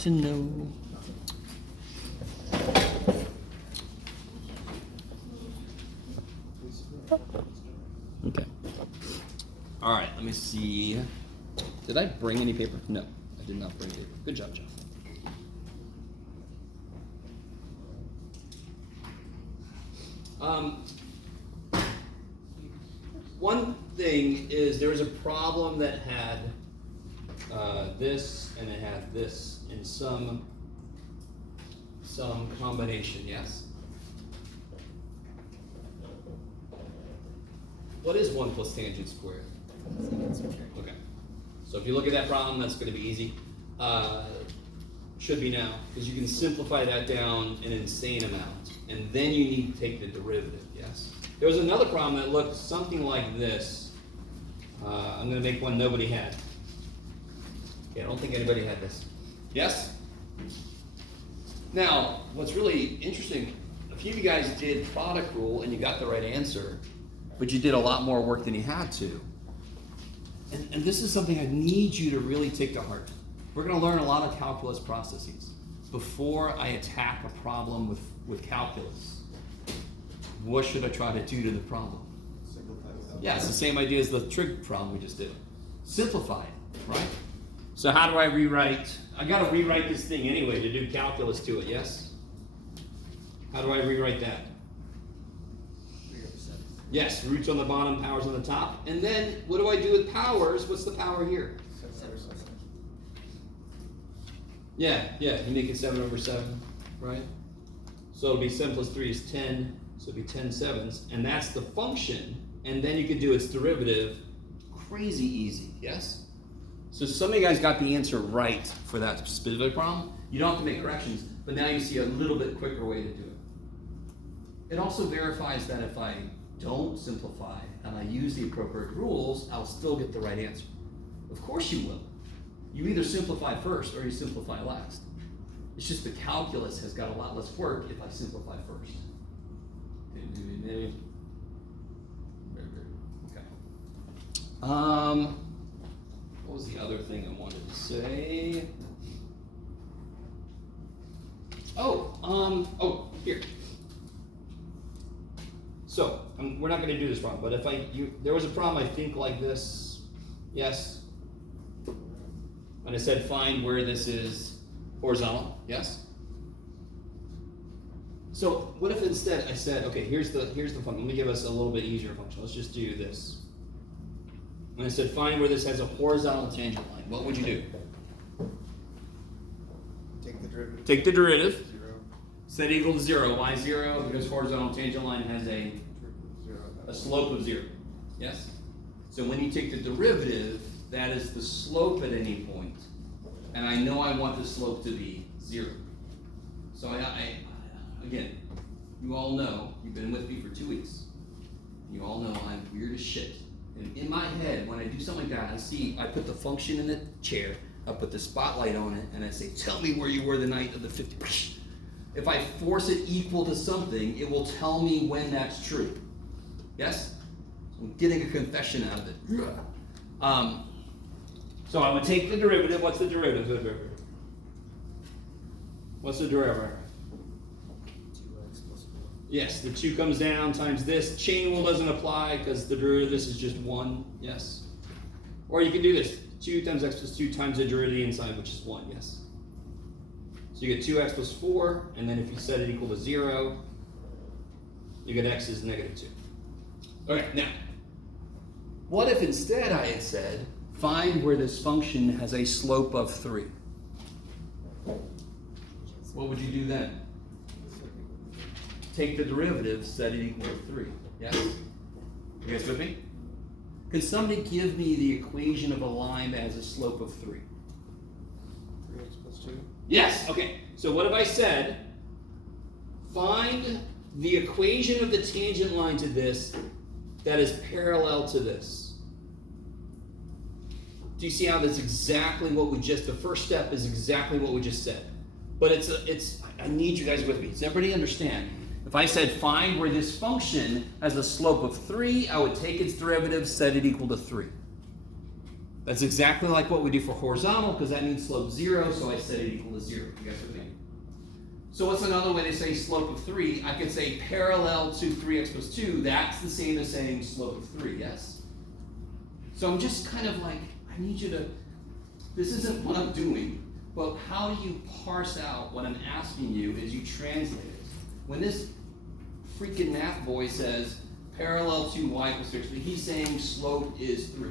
to know. Okay. All right, let me see. Did I bring any paper? No, I did not bring paper. Good job, Jeff. One thing is there was a problem that had this and it had this in some combination, yes? What is 1 plus tangent squared? Okay. So if you look at that problem, that's going to be easy. Should be now, because you can simplify that down an insane amount. And then you need to take the derivative, yes? There was another problem that looked something like this. I'm going to make one nobody had. Yeah, I don't think anybody had this. Yes? Now, what's really interesting, a few of you guys did product rule and you got the right answer, but you did a lot more work than you had to. And this is something I need you to really take to heart. We're going to learn a lot of calculus processes. Before I attack a problem with calculus, what should I try to do to the problem? Yeah, it's the same idea as the trig problem we just did. Simplify it, right? So how do I rewrite? I got to rewrite this thing anyway to do calculus to it, yes? How do I rewrite that? Yes, roots on the bottom, powers on the top. And then what do I do with powers? What's the power here? Yeah, you make it 7 over 7, right? So it'll be 7 plus 3 is 10, so it'll be 10 sevens, and that's the function, and then you could do its derivative crazy easy, yes? So some of you guys got the answer right for that specific problem. You don't have to make corrections, but now you see a little bit quicker way to do it. It also verifies that if I don't simplify and I use the appropriate rules, I'll still get the right answer. Of course you will. You either simplify first or you simplify last. It's just the calculus has got a lot less work if I simplify first. Okay. What was the other thing I wanted to say? Here. So, we're not going to do this problem, but if there was a problem I think like this, yes? And I said find where this is horizontal, yes? So what if instead I said, okay, here's the function. Let me give us a little bit easier function. Let's just do this. And I said find where this has a horizontal tangent line. What would you do? Take the derivative. Take the derivative. 0. Set equal to 0. Why 0? Because horizontal tangent line has a slope of 0. Yes? So when you take the derivative, that is the slope at any point. And I know I want the slope to be 0. So I again, you all know, you've been with me for 2 weeks. You all know I'm weird as shit. And in my head, when I do something like that, I put the function in the chair, I put the spotlight on it, and I say, tell me where you were the night of the 50. If I force it equal to something, it will tell me when that's true. Yes? So I'm getting a confession out of it. So I would take the derivative. What's the derivative? What's the derivative? 2x plus 4. Yes, the 2 comes down times this. Chain rule doesn't apply because the derivative of this is just 1. Yes. Or you can do this. 2 times x plus 2 times the derivative inside, which is 1. Yes. So you get 2x plus 4, and then if you set it equal to 0, you get x is negative 2. Okay, now, what if instead I had said, find where this function has a slope of 3? What would you do then? Take the derivative, set it equal to 3. Yes? You guys with me? Can somebody give me the equation of a line that has a slope of 3? 3x plus 2. Yes, okay. So what have I said? Find the equation of the tangent line to this that is parallel to this. Do you see how that's exactly what the first step is exactly what we just said. But I need you guys with me. Does everybody understand? If I said find where this function has a slope of 3, I would take its derivative, set it equal to 3. That's exactly like what we do for horizontal, because that means slope 0, so I set it equal to 0. You guys with me? So what's another way to say slope of 3? I could say parallel to 3x plus 2, that's the same as saying slope of 3, yes? So I'm just kind of like, I need you to, this isn't what I'm doing, but how do you parse out what I'm asking you as you translate it? When this freaking math boy says parallel to y equals 6, he's saying slope is 3.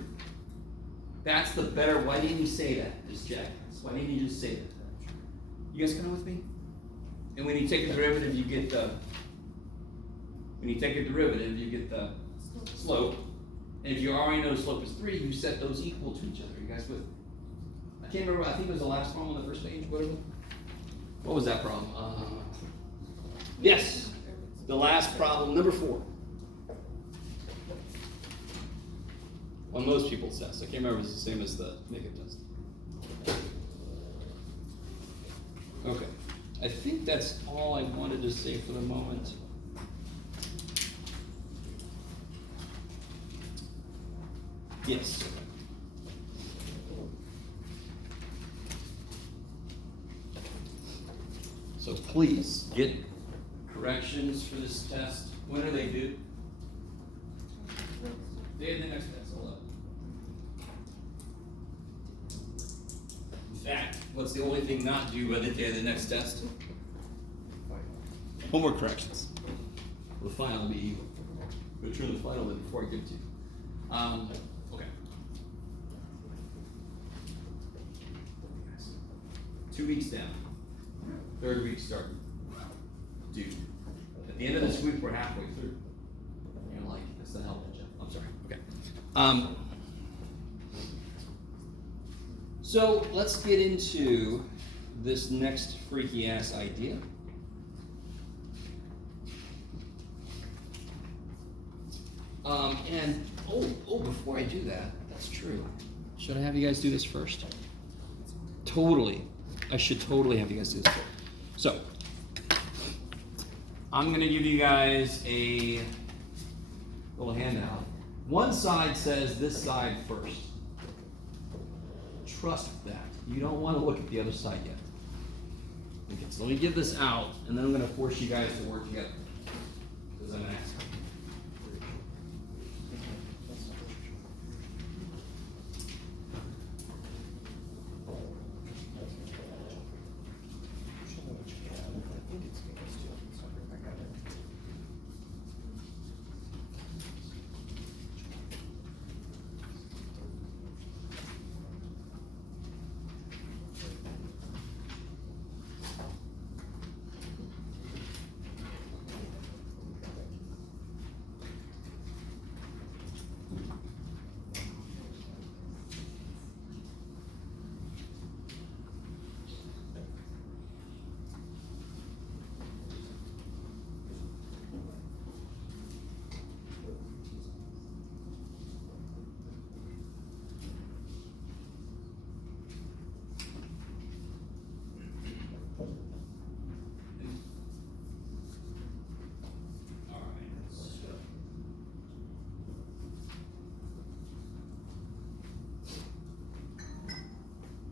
That's the better, why didn't you say that? Just jackass. Why didn't you just say that? You guys coming with me? And when you take a derivative, you get the, slope. And if you already know the slope is 3, you set those equal to each other. You guys with? I can't remember, I think it was the last problem on the first page, whatever. What was that problem? Yes, the last problem, number 4. On most people's tests. I can't remember if it's the same as the makeup test. Okay. I think that's all I wanted to say for the moment. Yes. So please get corrections for this test. When are they due? Day of the next test. Hold up. In fact, what's the only thing not due by the day of the next test? Homework corrections. The final will be equal. I'm going to turn the final in before I give it to you. Okay. 2 weeks down. 3rd week starting. Due. At the end of this week, we're halfway through. You're like, that's the hell, Jeff. I'm sorry. Okay. So let's get into this next freaky ass idea. Before I do that, that's true. Should I have you guys do this first? Totally. I should totally have you guys do this first. So, I'm going to give you guys a little handout. One side says this side first. Trust that. You don't want to look at the other side yet. Okay, so let me get this out, and then I'm going to force you guys to work together. Because I'm asking.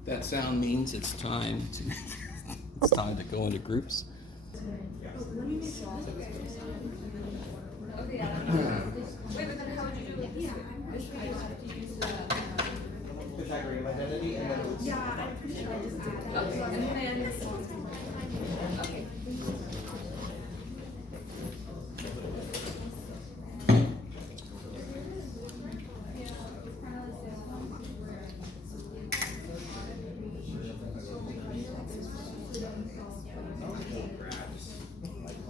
That sound means it's time to go into groups. Wait, but then how would you do it? Yeah, I'm pretty sure I just have to use the Pythagorean identity and then it's I'm pretty sure I just did that. Okay, and then okay.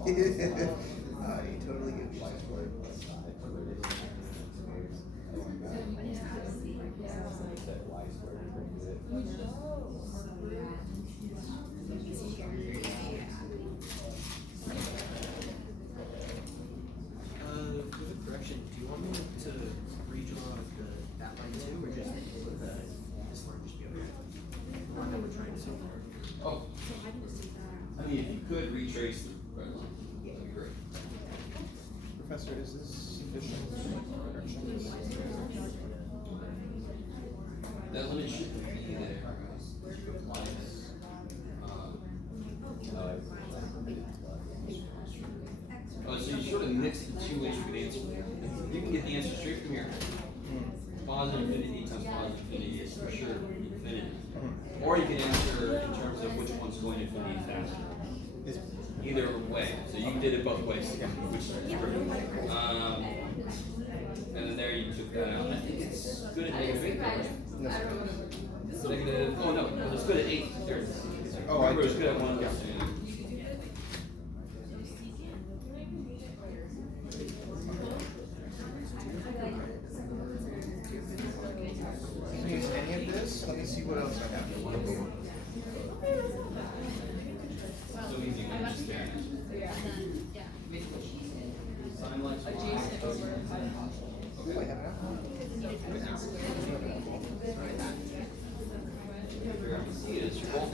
You totally get me. With a correction, do you want me to redraw that line too, or just put this line just be over here? The one that we're trying to solve for. Oh, I mean, if you could retrace the red line, that'd be great. Professor, is this sufficient corrections? That limit should be there. To apply this. Oh, so you sort of mix the two ways you could answer. You can get the answer straight from here. Positive infinity times positive infinity is for sure infinity. Or you can answer in terms of which one's going to infinity faster. Either way. So you did it both ways. Which is perfect. And then there you took that out. I think it's good at negative 8. Negative, oh no, it's good at 8. There. Oh, I Remember, it's did. good at 1. Yeah. Can you use any of this? Let me see what else I have. So easy when it's just there. Sign like Oh, I have it out. See it, it's your both.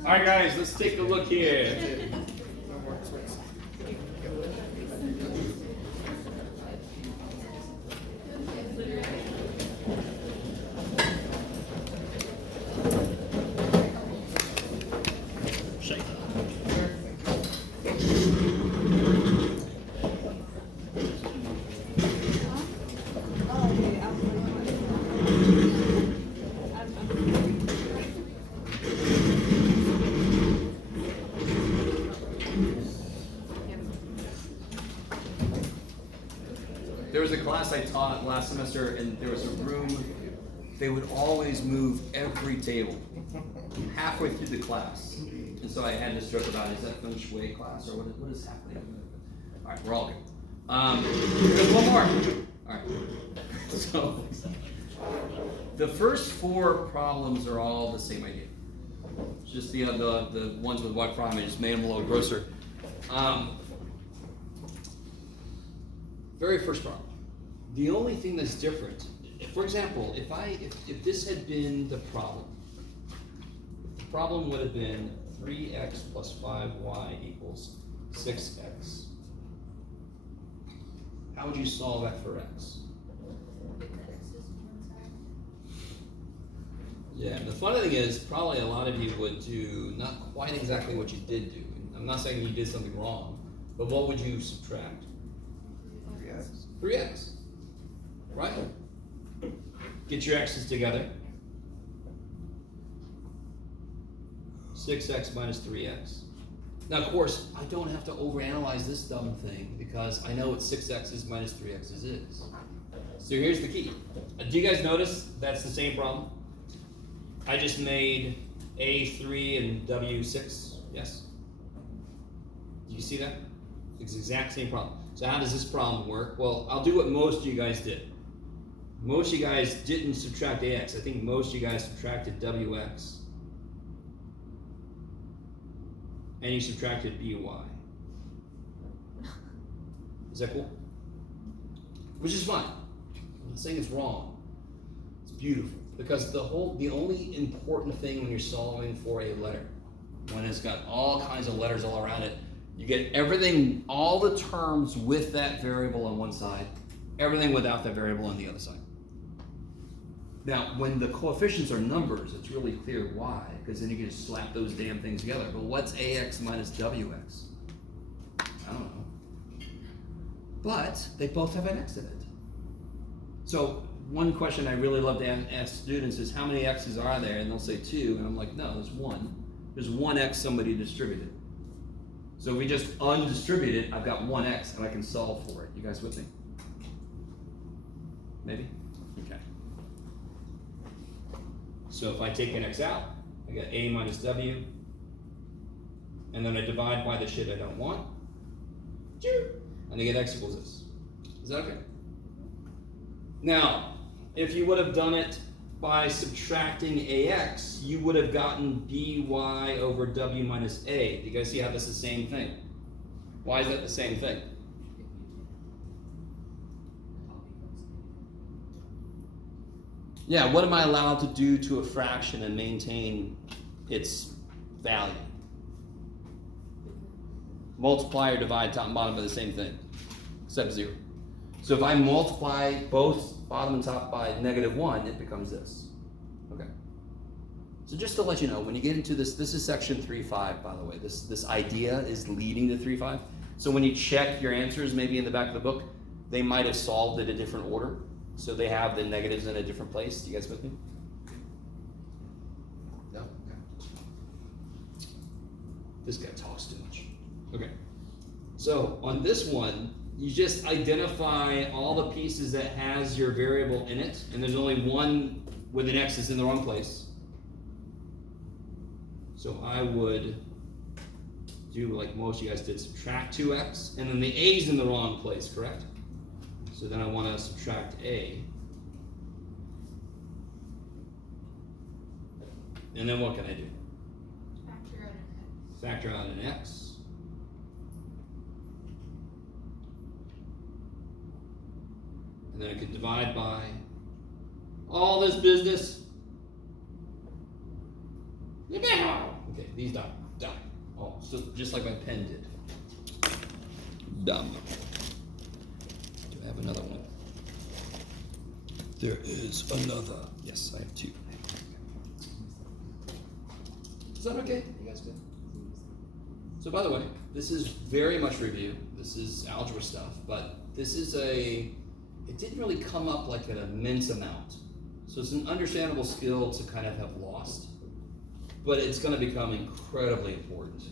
Alright guys, let's take a look here. No more tricks. There was a class I taught last semester, and there was a room. They would always move every table halfway through the class, and so I had this joke about, is that feng shui class or what is happening? All right, we're all good. There's one more. All right. So the first 4 problems are all the same idea. It's just the ones with white problem. I just made them a little grosser. Very first problem. The only thing that's different, for example, if this had been the problem would have been 3x plus 5y equals 6x. How would you solve that for x? Yeah, the funny thing is, probably a lot of you would do not quite exactly what you did do. I'm not saying you did something wrong, but what would you subtract? 3x, right? Get your x's together. 6x minus 3x. Now, of course, I don't have to overanalyze this dumb thing because I know what 6x's minus 3x's is. So here's the key. Do you guys notice that's the same problem? I just made A3 and W6, yes? Do you see that? It's the exact same problem. So how does this problem work? Well, I'll do what most of you guys did. Most of you guys didn't subtract AX. I think most of you guys subtracted WX. And you subtracted BY. Is that cool? Which is fine. I'm not saying it's wrong. It's beautiful. Because the only important thing when you're solving for a letter, when it's got all kinds of letters all around it, you get everything, all the terms with that variable on one side, everything without that variable on the other side. Now, when the coefficients are numbers, it's really clear why, because then you can just slap those damn things together. But what's AX minus WX? I don't know. But they both have an X in it. So one question I really love to ask students is, how many X's are there? And they'll say 2, and I'm like, no, there's 1. There's 1 X somebody distributed. So if we just undistribute it, I've got 1x and I can solve for it. You guys with me? Maybe? Okay. So if I take an x out, I get a minus w, and then I divide by the shit I don't want, and I get x equals this. Is that okay? Now, if you would have done it by subtracting ax, you would have gotten by over w minus a. Do you guys see how that's the same thing? Why is that the same thing? Yeah, what am I allowed to do to a fraction and maintain its value? Multiply or divide top and bottom are the same thing, except 0. So if I multiply both bottom and top by -1, it becomes this. Okay. So just to let you know, when you get into this is section 3.5, by the way. This idea is leading to 3.5. So when you check your answers, maybe in the back of the book, they might have solved it a different order. So they have the negatives in a different place. You guys with me? No? Okay. This guy talks too much. Okay. So on this one, you just identify all the pieces that has your variable in it, and there's only one with an x is in the wrong place. So I would do like most of you guys did, subtract 2x, and then the a's in the wrong place, correct? So then I want to subtract a. And then what can I do? Factor out an x. And then I could divide by all this business. Okay, these die. Oh, so just like my pen did. Dumb. Do I have another one? There is another. Yes, I have 2. Is that okay? You guys good? So by the way, this is very much review. This is algebra stuff, but this is it didn't really come up like an immense amount. So it's an understandable skill to kind of have lost, but it's going to become incredibly important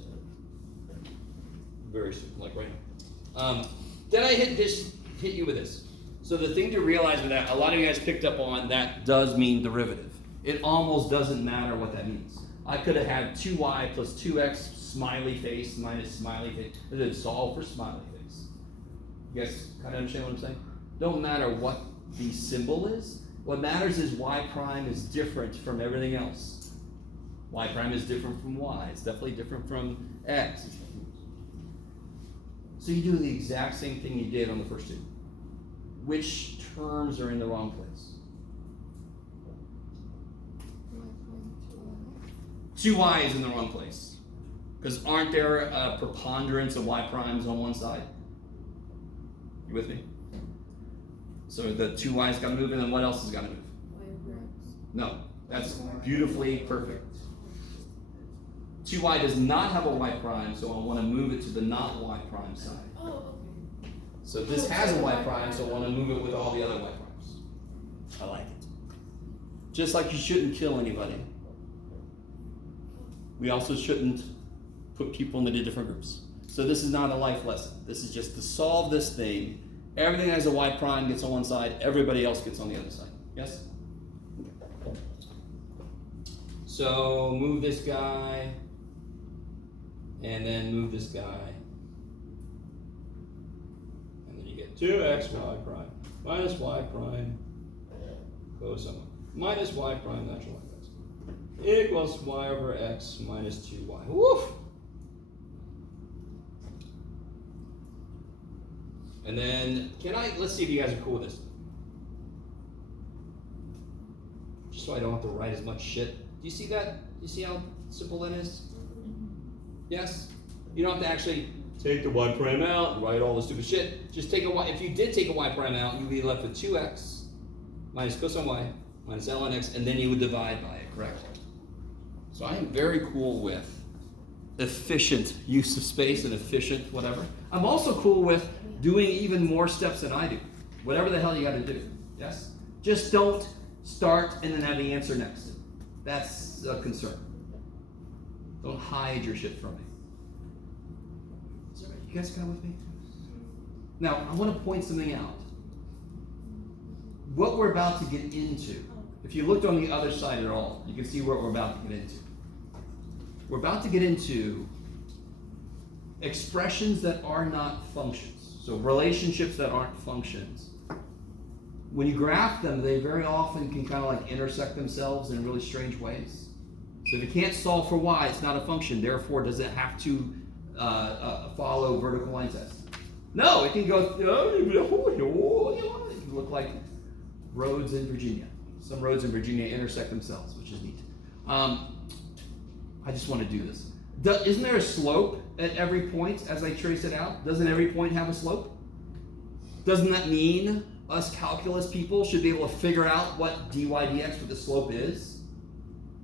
very soon, like right now. Then I hit you with this. So the thing to realize with that, a lot of you guys picked up on that does mean derivative. It almost doesn't matter what that means. I could have had 2y plus 2x smiley face minus smiley face. It would solve for smiley face. You guys kind of understand what I'm saying? Don't matter what the symbol is. What matters is y prime is different from everything else. Y prime is different from y. It's definitely different from x. So you do the exact same thing you did on the first 2. Which terms are in the wrong place? 2y is in the wrong place. Because aren't there a preponderance of y primes on one side? You with me? So the 2y's got to move, and then what else has got to move? No, that's beautifully perfect. 2y does not have a y prime, so I want to move it to the not y prime side. So this has a y prime, so I want to move it with all the other y primes. I like it. Just like you shouldn't kill anybody, we also shouldn't put people into different groups. So this is not a life lesson. This is just to solve this thing. Everything that has a y prime gets on one side, everybody else gets on the other side. Yes? Okay. So move this guy, and then move this guy. And then you get 2xy prime minus y prime cosine minus y prime natural log x equals y over x minus 2y. Woof! And then, let's see if you guys are cool with this. Just so I don't have to write as much shit. Do you see that? Do you see how simple that is? Yes? You don't have to actually take the y prime out and write all the stupid shit. Just take a y. If you did take a y prime out, you'd be left with 2x minus cosine y minus ln x, and then you would divide by it, correct? So I am very cool with efficient use of space and efficient whatever. I'm also cool with doing even more steps than I do. Whatever the hell you got to do. Yes? Just don't start and then have the answer next. That's a concern. Don't hide your shit from me. You guys kind of with me? Now, I want to point something out. What we're about to get into, if you looked on the other side at all, you can see what we're about to get into. We're about to get into expressions that are not functions. So relationships that aren't functions. When you graph them, they very often can kind of like intersect themselves in really strange ways. So if you can't solve for y, it's not a function. Therefore, does it have to follow vertical line test? No, it can go, it can look like roads in Virginia. Some roads in Virginia intersect themselves, which is neat. I just want to do this. Isn't there a slope at every point as I trace it out? Doesn't every point have a slope? Doesn't that mean us calculus people should be able to figure out what dy dx with the slope is?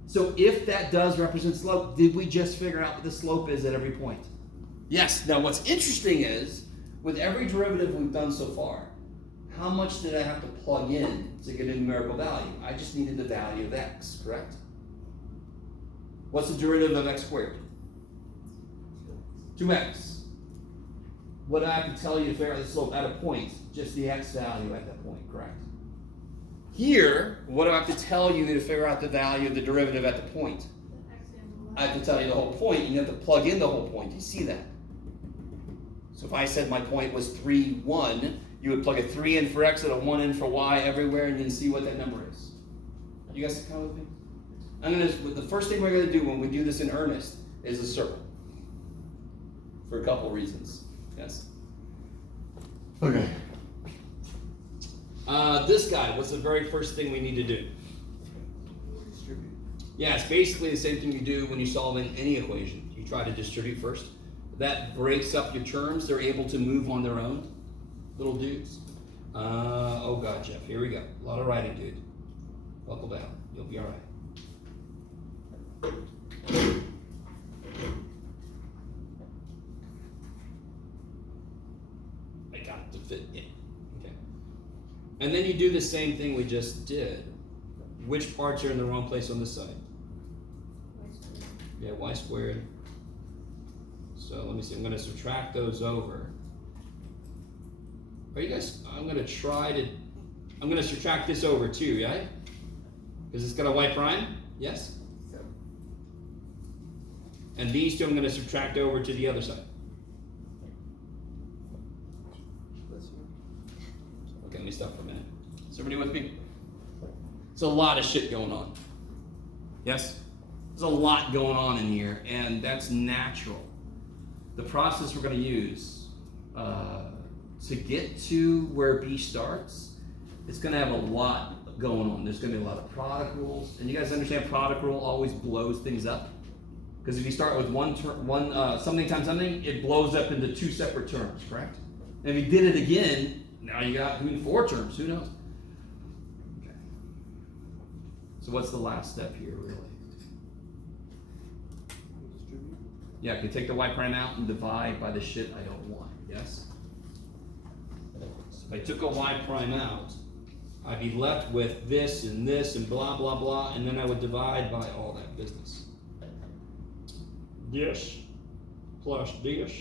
So if that does represent slope, did we just figure out what the slope is at every point? Yes. Now what's interesting is, with every derivative we've done so far, how much did I have to plug in to get a numerical value? I just needed the value of x, correct? What's the derivative of x squared? 2x. What do I have to tell you to figure out the slope at a point? Just the x value at that point, correct? Here, what do I have to tell you to figure out the value of the derivative at the point? I have to tell you the whole point, and you have to plug in the whole point. You see that? So if I said my point was 3, 1, you would plug a 3 in for x and a 1 in for y everywhere, and then see what that number is. You guys come with me? The first thing we're going to do when we do this in earnest is a circle. For a couple reasons. Yes? Okay. This guy, what's the very first thing we need to do? Distribute. Yeah, it's basically the same thing you do when you solve any equation. You try to distribute first. That breaks up your terms. They're able to move on their own, little dudes. Oh God, Jeff, here we go. A lot of writing, dude. Buckle down. You'll be all right. I got it to fit in. Okay. And then you do the same thing we just did. Which parts are in the wrong place on this side? Yeah, y squared. So let me see, I'm going to subtract those over. Are you guys, I'm going to subtract this over too, right? Because it's got a y prime, yes? Yep. And these two I'm going to subtract over to the other side. Okay, let me stop for a minute. Is everybody with me? There's a lot of shit going on. Yes? There's a lot going on in here, and that's natural. The process we're going to use to get to where B starts, it's going to have a lot going on. There's going to be a lot of product rules, and you guys understand product rule always blows things up, because if you start with something times something, it blows up into 2 separate terms, correct? And if you did it again, now you got 4 terms. Who knows? Okay. So what's the last step here, really? Yeah, I can take the y prime out and divide by the shit I don't want, yes? So if I took a y prime out, I'd be left with this and blah, blah, blah, and then I would divide by all that business. This plus this.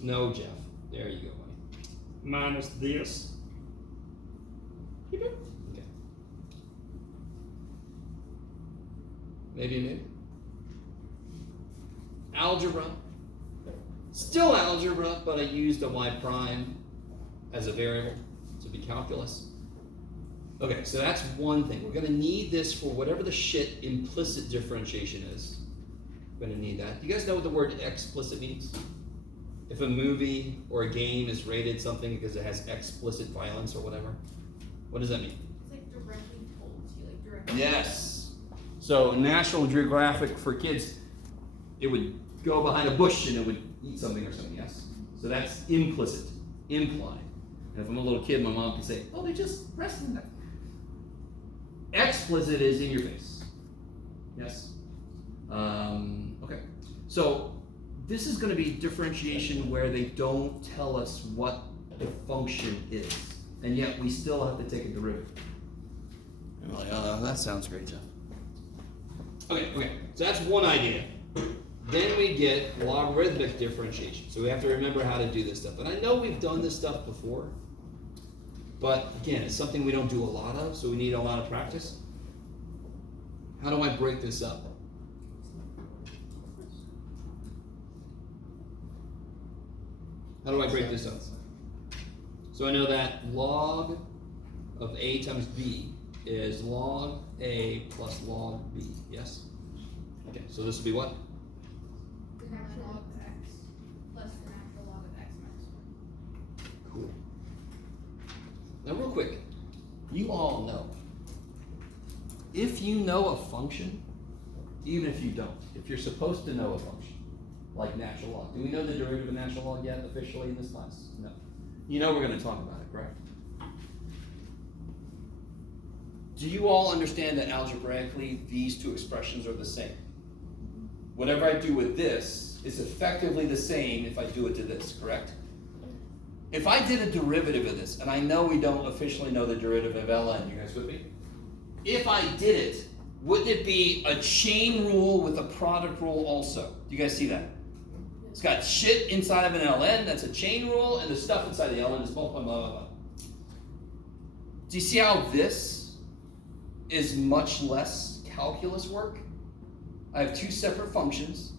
No, Jeff. There you go, buddy. Minus this. Okay. Maybe. Algebra, still algebra, but I used a y prime as a variable to be calculus. Okay, so that's one thing. We're going to need this for whatever the shit implicit differentiation is. We're going to need that. Do you guys know what the word explicit means? If a movie or a game is rated something because it has explicit violence or whatever, what does that mean? It's like directly told to you, like directly. Yes. So National Geographic for kids, it would go behind a bush and it would eat something or something, yes? So that's implicit, implied. And if I'm a little kid, my mom can say, oh, they just rested that. Explicit is in your face. Yes? Okay. So this is going to be differentiation where they don't tell us what the function is. And yet we still have to take a derivative. And we're like, oh, that sounds great, Jeff. Okay. So that's one idea. Then we get logarithmic differentiation. So we have to remember how to do this stuff. And I know we've done this stuff before, but again, it's something we don't do a lot of, so we need a lot of practice. How do I break this up? How do I break this up? So I know that log of A times B is log A plus log B, yes? Okay, so this would be what? The natural log of x plus the natural log of x minus 1. Cool. Now real quick, you all know, if you know a function, even if you don't, if you're supposed to know a function, like natural log. Do we know the derivative of natural log yet officially in this class? No. You know we're going to talk about it, correct? Do you all understand that algebraically these two expressions are the same? Whatever I do with this is effectively the same if I do it to this, correct? If I did a derivative of this, and I know we don't officially know the derivative of ln, you guys with me? If I did it, wouldn't it be a chain rule with a product rule also? Do you guys see that? It's got shit inside of an ln, that's a chain rule, and the stuff inside the ln is blah, blah, blah, blah, blah. Do you see how this is much less calculus work? I have two separate functions.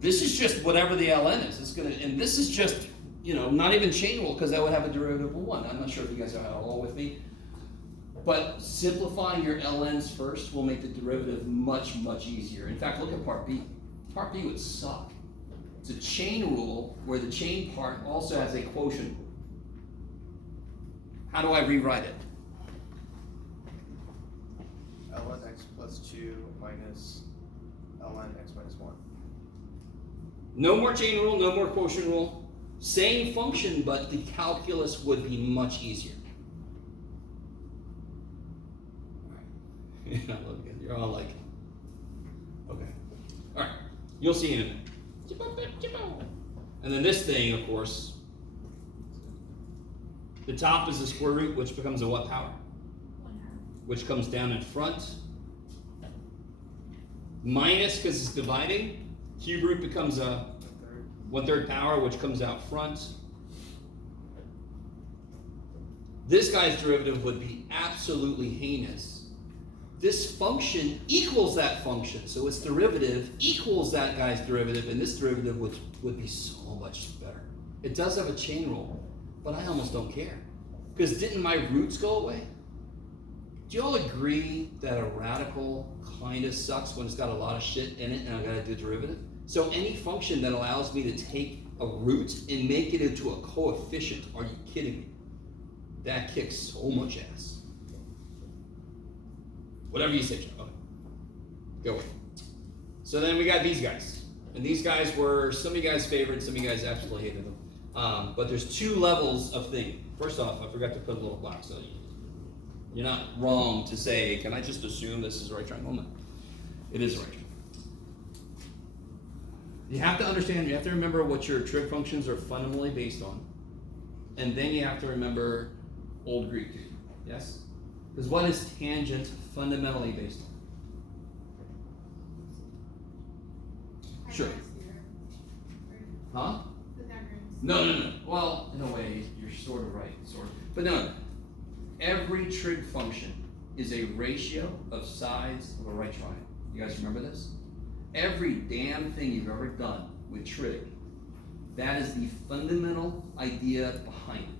This is just whatever the ln is. It's gonna, and this is just, you know, not even chain rule because I would have a derivative of 1. I'm not sure if you guys are all with me. But simplifying your ln's first will make the derivative much, much easier. In fact, look at part B. Part B would suck. It's a chain rule where the chain part also has a quotient rule. How do I rewrite it? ln x plus 2 minus ln x minus 1. No more chain rule, no more quotient rule. Same function, but the calculus would be much easier. You're all like, okay. All right, you'll see in a minute. And then this thing, of course, the top is the square root, which becomes a what power? 1/2. Which comes down in front. Minus, because it's dividing. Cube root becomes a 1/3 power, which comes out front. This guy's derivative would be absolutely heinous. This function equals that function, so its derivative equals that guy's derivative, and this derivative would be so much better. It does have a chain rule, but I almost don't care. Because didn't my roots go away? Do you all agree that a radical kind of sucks when it's got a lot of shit in it and I gotta do a derivative? So any function that allows me to take a root and make it into a coefficient, are you kidding me? That kicks so much ass. Whatever you say, Joe. Okay. Go with it. So then we got these guys. And these guys were some of you guys' favorites, some of you guys absolutely hated them. But there's two levels of thing. First off, I forgot to put a little box on you. You're not wrong to say, can I just assume this is a right triangle? No. It is a right triangle. You have to understand, you have to remember what your trig functions are fundamentally based on. And then you have to remember Old Greek. Yes? Because what is tangent fundamentally based on? Sure. Huh? No. Well, in a way, you're sort of right, sort of. But no, every trig function is a ratio of sides of a right triangle. You guys remember this? Every damn thing you've ever done with trig, that is the fundamental idea behind it.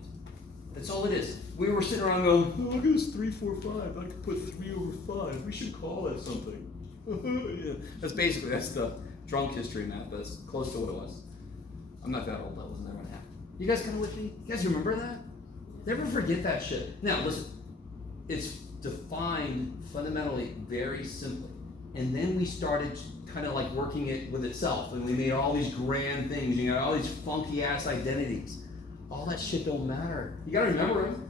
That's all it is. We were sitting around going, oh, look at this 3, 4, 5. I could put 3/5. We should call that something. Yeah. That's the drunk history math, but it's close to what it was. I'm not that old, that wasn't ever gonna happen. You guys kind of with me? You guys remember that? Never forget that shit. Now, listen, it's defined fundamentally very simply. And then we started kind of like working it with itself, and we made all these grand things, you know, all these funky ass identities. All that shit don't matter. You gotta remember them.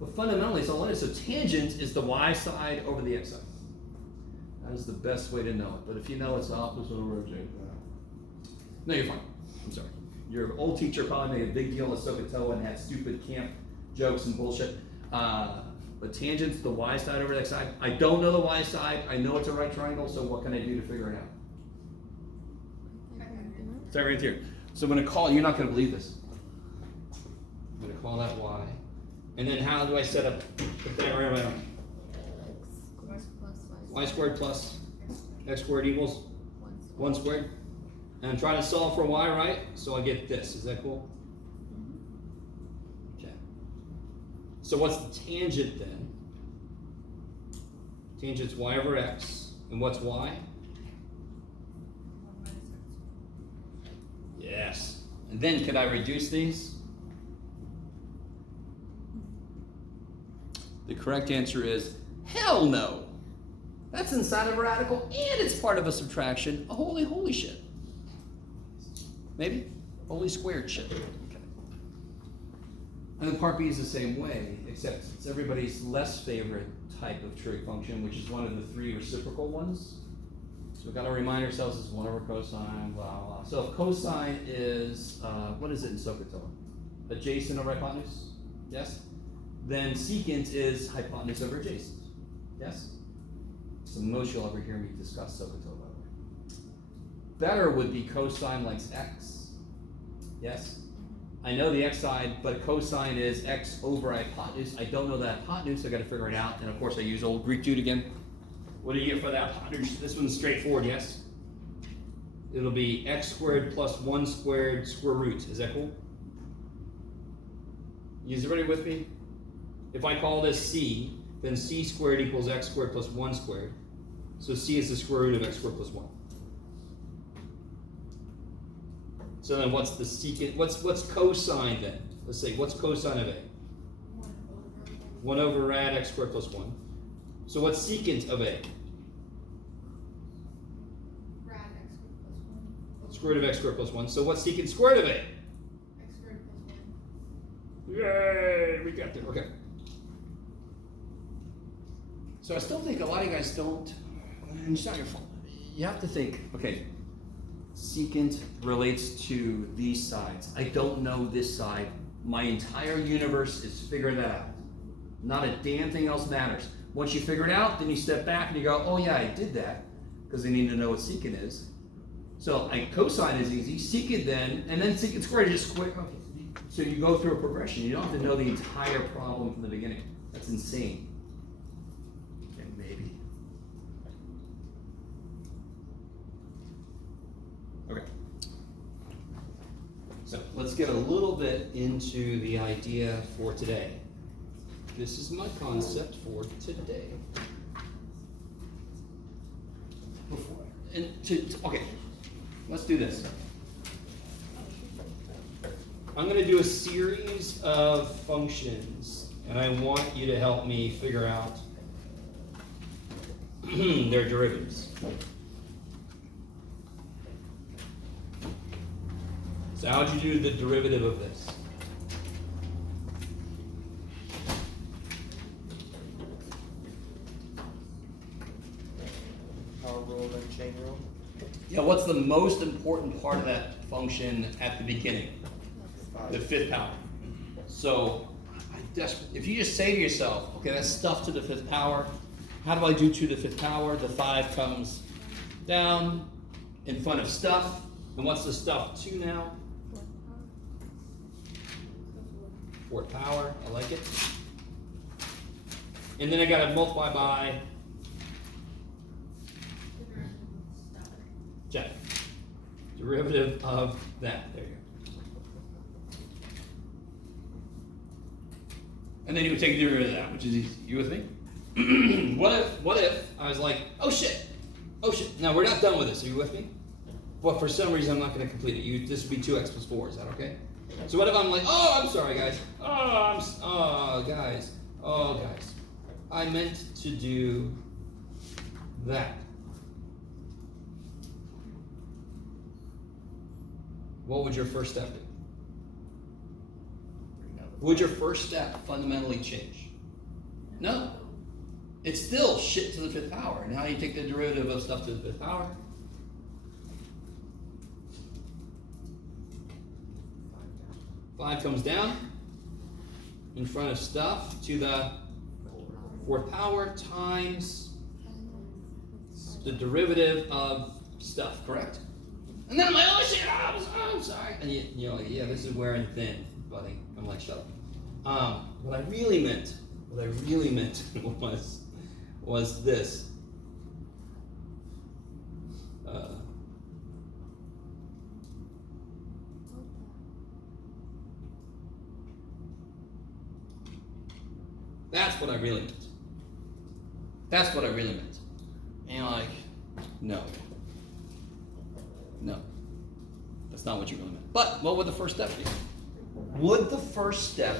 But fundamentally, it's all it is. So tangent is the y side over the x side. That is the best way to know it. But if you know it's the opposite of rotate, no, you're fine. I'm sorry. Your old teacher probably made a big deal of SOHCAHTOA and had stupid camp jokes and bullshit. But tangent's the y side over the x side. I don't know the y side. I know it's a right triangle, so what can I do to figure it out? It's right here. So I'm gonna call, you're not gonna believe this. I'm gonna call that y. And then how do I set up the diagram? Y squared plus x squared equals 1 squared. And I'm trying to solve for y, right? So I get this. Is that cool? Okay. So what's the tangent then? Tangent's y over x. And what's y? Yes. And then could I reduce these? The correct answer is hell no. That's inside of a radical and it's part of a subtraction. Holy shit. Maybe? Fully squared shit. Okay. And then part B is the same way, except it's everybody's less favorite type of trig function, which is one of the 3 reciprocal ones. So we've got to remind ourselves it's 1 over cosine, blah, blah. So if cosine is, what is it in SOHCAHTOA? Adjacent over hypotenuse? Yes? Then secant is hypotenuse over adjacent. Yes? So most you'll ever hear me discuss SOHCAHTOA, by the way. Better would be cosine likes x. Yes? I know the x side, but cosine is x over hypotenuse. I don't know the hypotenuse, so I got to figure it out. And of course I use old Greek dude again. What do you get for the hypotenuse? This one's straightforward, yes? It'll be x squared plus 1 squared square root. Is that cool? Is everybody with me? If I call this c, then c squared equals x squared plus 1 squared. So c is the square root of x squared plus 1. So then what's the secant? What's cosine then? Let's say, what's cosine of a? 1 over rad x squared plus 1. So what's secant of a? Rad x squared plus 1. Square root of x squared plus 1. So what's secant squared of a? X squared plus 1. Yay, we got there. Okay. So I still think a lot of you guys don't, and it's not your fault. You have to think, okay, secant relates to these sides. I don't know this side. My entire universe is figuring that out. Not a damn thing else matters. Once you figure it out, then you step back and you go, oh yeah, I did that, because I need to know what secant is. So cosine is easy. Secant then, and then secant squared is just square. Okay. So you go through a progression. You don't have to know the entire problem from the beginning. That's insane. Okay, maybe. Okay. So let's get a little bit into the idea for today. This is my concept for today. Okay, let's do this. I'm going to do a series of functions, and I want you to help me figure out their derivatives. So how would you do the derivative of this? Power rule, then chain rule. Yeah, what's the most important part of that function at the beginning? The 5th power. So if you just say to yourself, okay, that's stuff to the 5th power. How do I do 2 to the 5th power? The 5 comes down in front of stuff. And what's the stuff 2 now? 4th power. I like it. And then I got to multiply by check. Derivative of that. There you go. And then you would take a derivative of that, which is easy. You with me? What if I was like, oh shit. Now we're not done with this. Are you with me? But for some reason I'm not going to complete it. This would be 2x plus 4. Is that okay? So what if I'm like, oh, I'm sorry, guys. Guys. I meant to do that. What would your first step be? Would your first step fundamentally change? No. It's still shit to the 5th power. Now you take the derivative of stuff to the 5th power. Five comes down in front of stuff to the 4th power times the derivative of stuff, correct? And then I'm like, oh shit, I'm sorry. And you're like, yeah, this is wearing thin, buddy. I'm like, shut up. What I really meant was this. That's what I really meant. And you're like, no. That's not what you really meant. But what would the first step be? Would the first step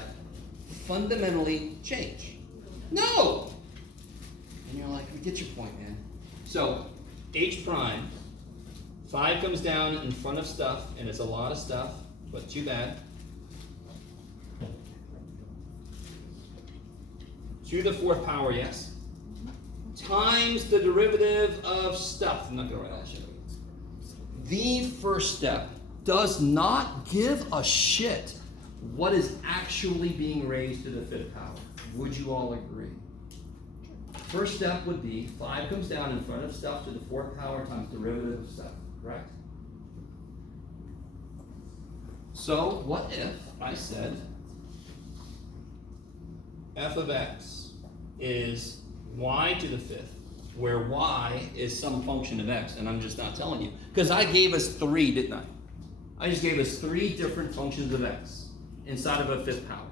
fundamentally change? No! And you're like, I get your point, man. So, H prime 5 comes down in front of stuff, and it's a lot of stuff, but too bad. To the 4th power, yes. Times the derivative of stuff. I'm not going to write all that shit. The first step does not give a shit what is actually being raised to the 5th power. Would you all agree? First step would be 5 comes down in front of stuff to the 4th power times derivative of stuff, correct? So what if I said f of x is y to the 5th, where y is some function of x, and I'm just not telling you. Because I gave us 3, didn't I? I just gave us 3 different functions of x inside of a 5th power.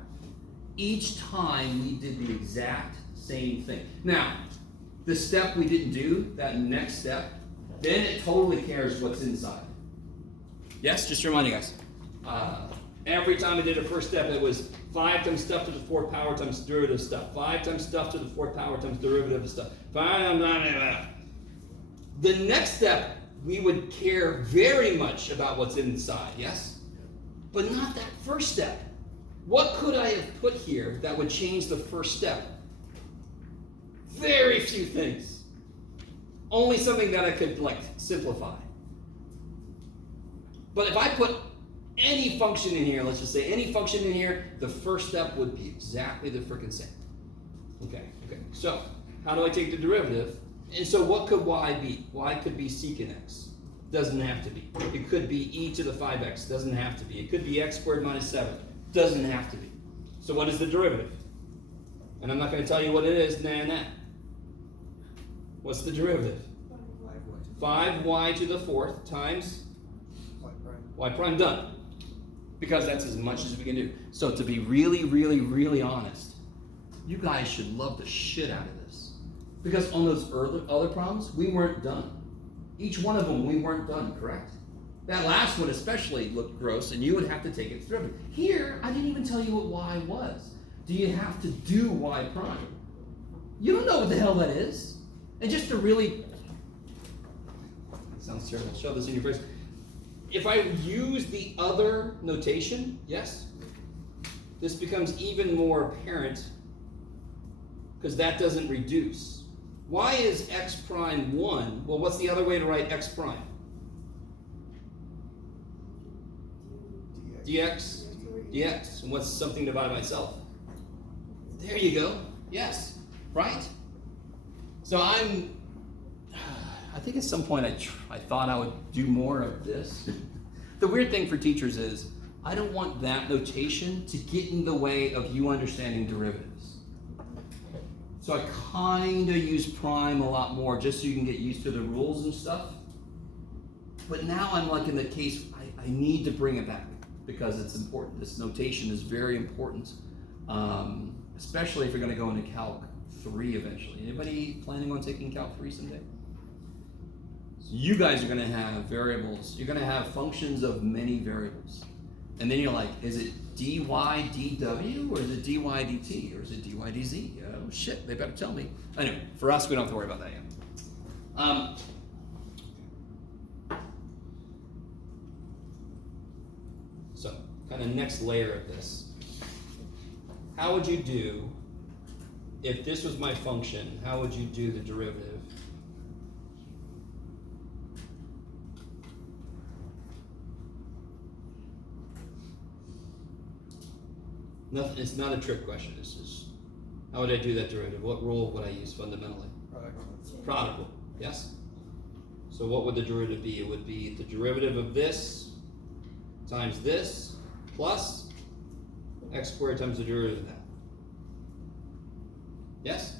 Each time we did the exact same thing. Now, the step we didn't do, that next step, then it totally cares what's inside. Yes, just to remind you guys. Every time I did a first step, it was 5 times stuff to the 4th power times derivative of stuff. 5 times stuff to the 4th power times derivative of stuff. The next step, we would care very much about what's inside, yes? But not that first step. What could I have put here that would change the first step? Very few things. Only something that I could, like, simplify. But if I put any function in here, let's just say any function in here, the first step would be exactly the frickin' same. Okay. So, how do I take the derivative? And so what could y be? Y could be secant x. Doesn't have to be. It could be e to the 5x. Doesn't have to be. It could be x squared minus 7. Doesn't have to be. So what is the derivative? And I'm not going to tell you what it is, nah. What's the derivative? 5y to the 4th times y prime, done. Because that's as much as we can do. So to be really, really, really honest, you guys should love the shit out of this. Because on those other problems, we weren't done. Each one of them, we weren't done, correct? That last one especially looked gross, and you would have to take its derivative. Here, I didn't even tell you what y was. Do you have to do y prime? You don't know what the hell that is. And just to really, sounds terrible, shove this in your face. If I use the other notation, yes, this becomes even more apparent because that doesn't reduce. Why is x prime 1? Well, what's the other way to write x prime? dx. And what's something divided by itself? There you go. Yes. Right? So I think at some point I thought I would do more of this. The weird thing for teachers is I don't want that notation to get in the way of you understanding derivatives. So I kind of use prime a lot more just so you can get used to the rules and stuff. But now I'm like in the case, I need to bring it back because it's important. This notation is very important, especially if you're going to go into Calc 3 eventually. Anybody planning on taking Calc 3 someday? So you guys are going to have variables. You're going to have functions of many variables. And then you're like, is it dy dw, or is it dy dt, or is it dy dz? Oh shit, they better tell me. Anyway, for us, we don't have to worry about that yet. So, kind of next layer of this. How would you do, if this was my function, how would you do the derivative? Nothing, it's not a trick question. It's just, how would I do that derivative? What rule would I use fundamentally? Product rule, yes? So what would the derivative be? It would be the derivative of this times this plus x squared times the derivative of that. Yes?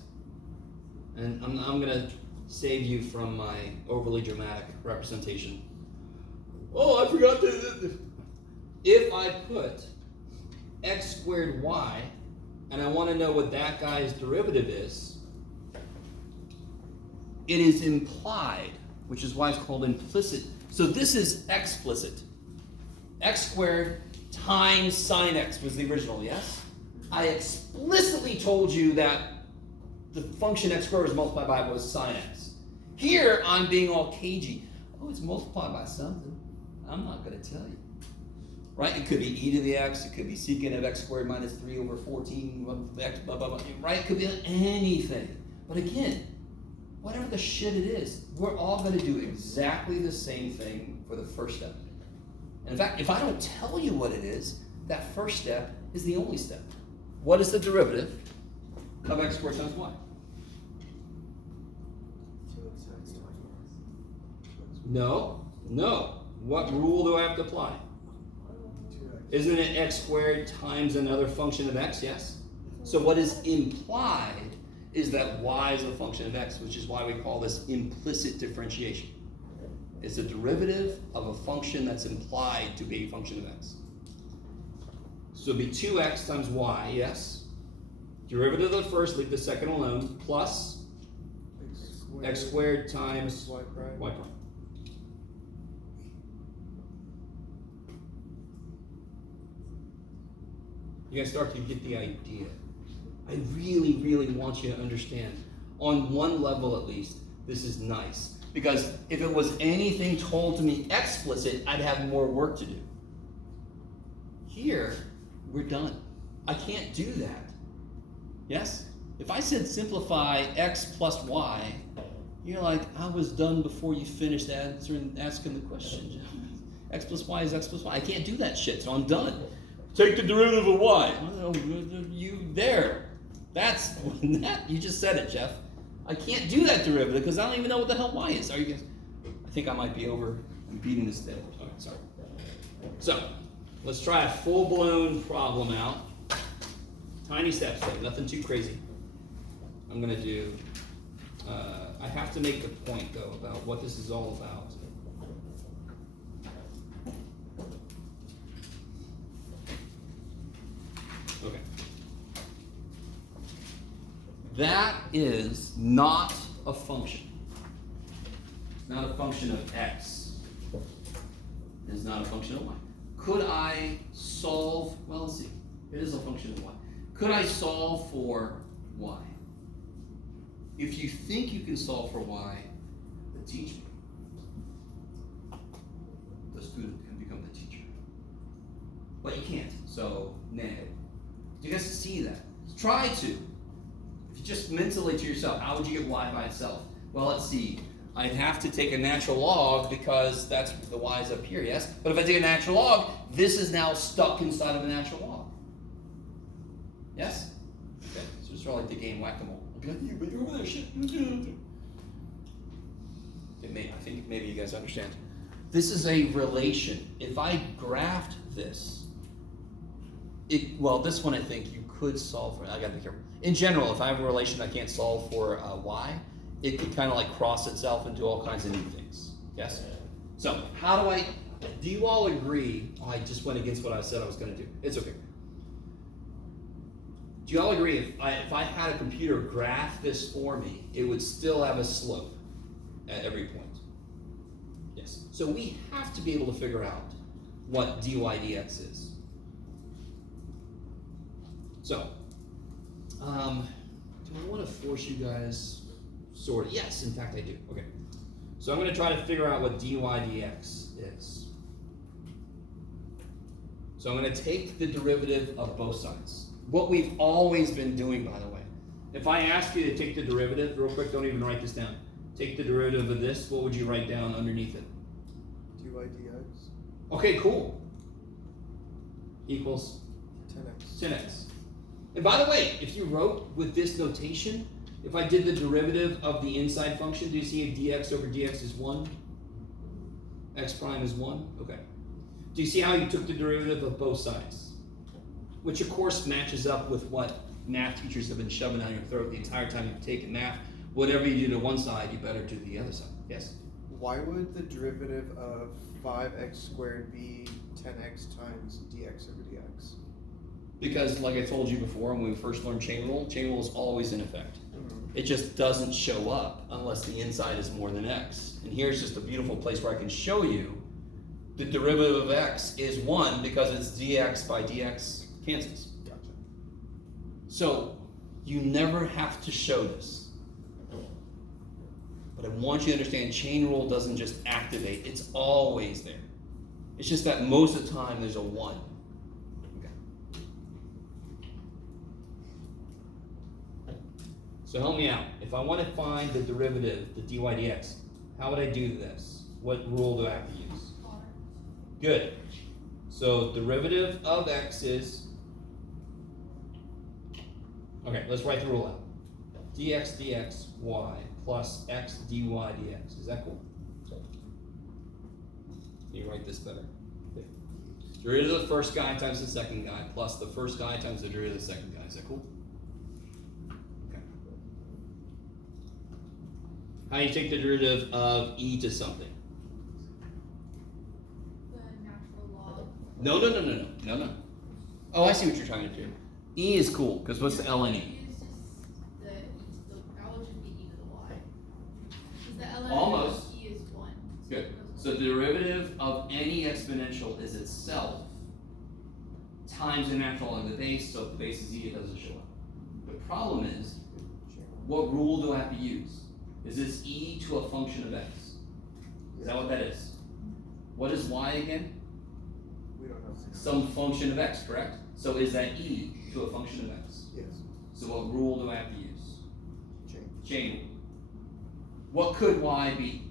And I'm going to save you from my overly dramatic representation. Oh, I forgot to... If I put x squared y, and I want to know what that guy's derivative is, it is implied, which is why it's called implicit. So this is explicit. X squared times sine x was the original, yes? I explicitly told you that the function x squared was multiplied by was sine x. Here, I'm being all cagey. Oh, it's multiplied by something. I'm not going to tell you. Right? It could be e to the x. It could be secant of x squared minus 3 over 14 x, blah, blah, blah. Right? It could be anything. But again, whatever the shit it is, we're all going to do exactly the same thing for the first step. And in fact, if I don't tell you what it is, that first step is the only step. What is the derivative of x squared times y? 2x times y. No. What rule do I have to apply? 2x. Isn't it x squared times another function of x? Yes. So what is implied is that y is a function of x, which is why we call this implicit differentiation. It's a derivative of a function that's implied to be a function of x. So it'd be 2x times y, yes. Derivative of the first, leave the second alone, plus x squared times y prime. y prime. You guys start to get the idea. I really, really want you to understand, on one level at least, this is nice. Because if it was anything told to me explicit, I'd have more work to do. Here, we're done. I can't do that. Yes? If I said simplify x plus y, you're like, I was done before you finished asking the question. X plus y is x plus y. I can't do that shit, so I'm done. Take the derivative of y. Oh, you there. That's that. You just said it, Jeff. I can't do that derivative because I don't even know what the hell y is. Are you guys? I think I might be I'm beating this dead. All right, sorry. So, let's try a full-blown problem out. Tiny steps, though, nothing too crazy. I'm gonna do. I have to make the point though about what this is all about. Okay. That is not a function. It's not a function of x. It is not a function of y. Could I solve, well, let's see. It is a function of y. Could I solve for y? If you think you can solve for y, then teach me. The student can become the teacher. But you can't, so nay. Do you guys see that? Try to. If you just mentally to yourself, how would you get y by itself? Well, let's see. I'd have to take a natural log because that's the y's up here, yes? But if I take a natural log, this is now stuck inside of a natural log. Yes? Okay, so it's sort of like the game whack-a-mole. Okay, but you're over there, shit. I think maybe you guys understand. This is a relation. If I graphed this, this one I think you could solve for. I gotta be careful. In general, if I have a relation I can't solve for y, it could kind of like cross itself into all kinds of new things. Yes? So, do you all agree? Oh, I just went against what I said I was gonna do. It's okay. Do you all agree if I had a computer graph this for me, it would still have a slope at every point? Yes. So we have to be able to figure out what dy dx is. So, do I want to force you guys sort of? Yes, in fact I do. Okay. So I'm going to try to figure out what dy dx is. So I'm going to take the derivative of both sides. What we've always been doing, by the way. If I ask you to take the derivative, real quick, don't even write this down. Take the derivative of this, what would you write down underneath it? dy dx. Okay, cool. Equals 10x. 10x. And by the way, if you wrote with this notation, if I did the derivative of the inside function, do you see if dx over dx is 1? X prime is 1? Okay. Do you see how you took the derivative of both sides? Which of course matches up with what math teachers have been shoving down your throat the entire time you've taken math. Whatever you do to one side, you better do the other side. Yes? Why would the derivative of 5x squared be 10x times dx over dx? Because like I told you before when we first learned chain rule is always in effect. It just doesn't show up unless the inside is more than x. And here's just a beautiful place where I can show you the derivative of x is 1 because it's dx by dx cancels. Gotcha. So you never have to show this. But I want you to understand chain rule doesn't just activate, it's always there. It's just that most of the time there's a 1. Okay. So help me out. If I want to find the derivative, the dy dx, how would I do this? What rule do I have to use? Good. So derivative of x is, okay, let's write the rule out. Dx dx y plus x dy dx. Is that cool? Can you write this better? Okay. Derivative of the first guy times the second guy plus the first guy times the derivative of the second guy. Is that cool? Okay. How do you take the derivative of e to something? The natural log. No. Oh, I see what you're trying to do. E is cool, because what's the ln e? Use just that would just be e to the y. Because the ln Almost. of e is 1. Good. So the derivative of any exponential is itself times the natural log of the base, so if the base is e, it doesn't show up. The problem is, what rule do I have to use? Is this e to a function of x? Is that what that is? What is y again? We don't know. Some function of x, correct? So is that e to a function of x? Yes. So what rule do I have to use? Change. Chain rule. What could y be?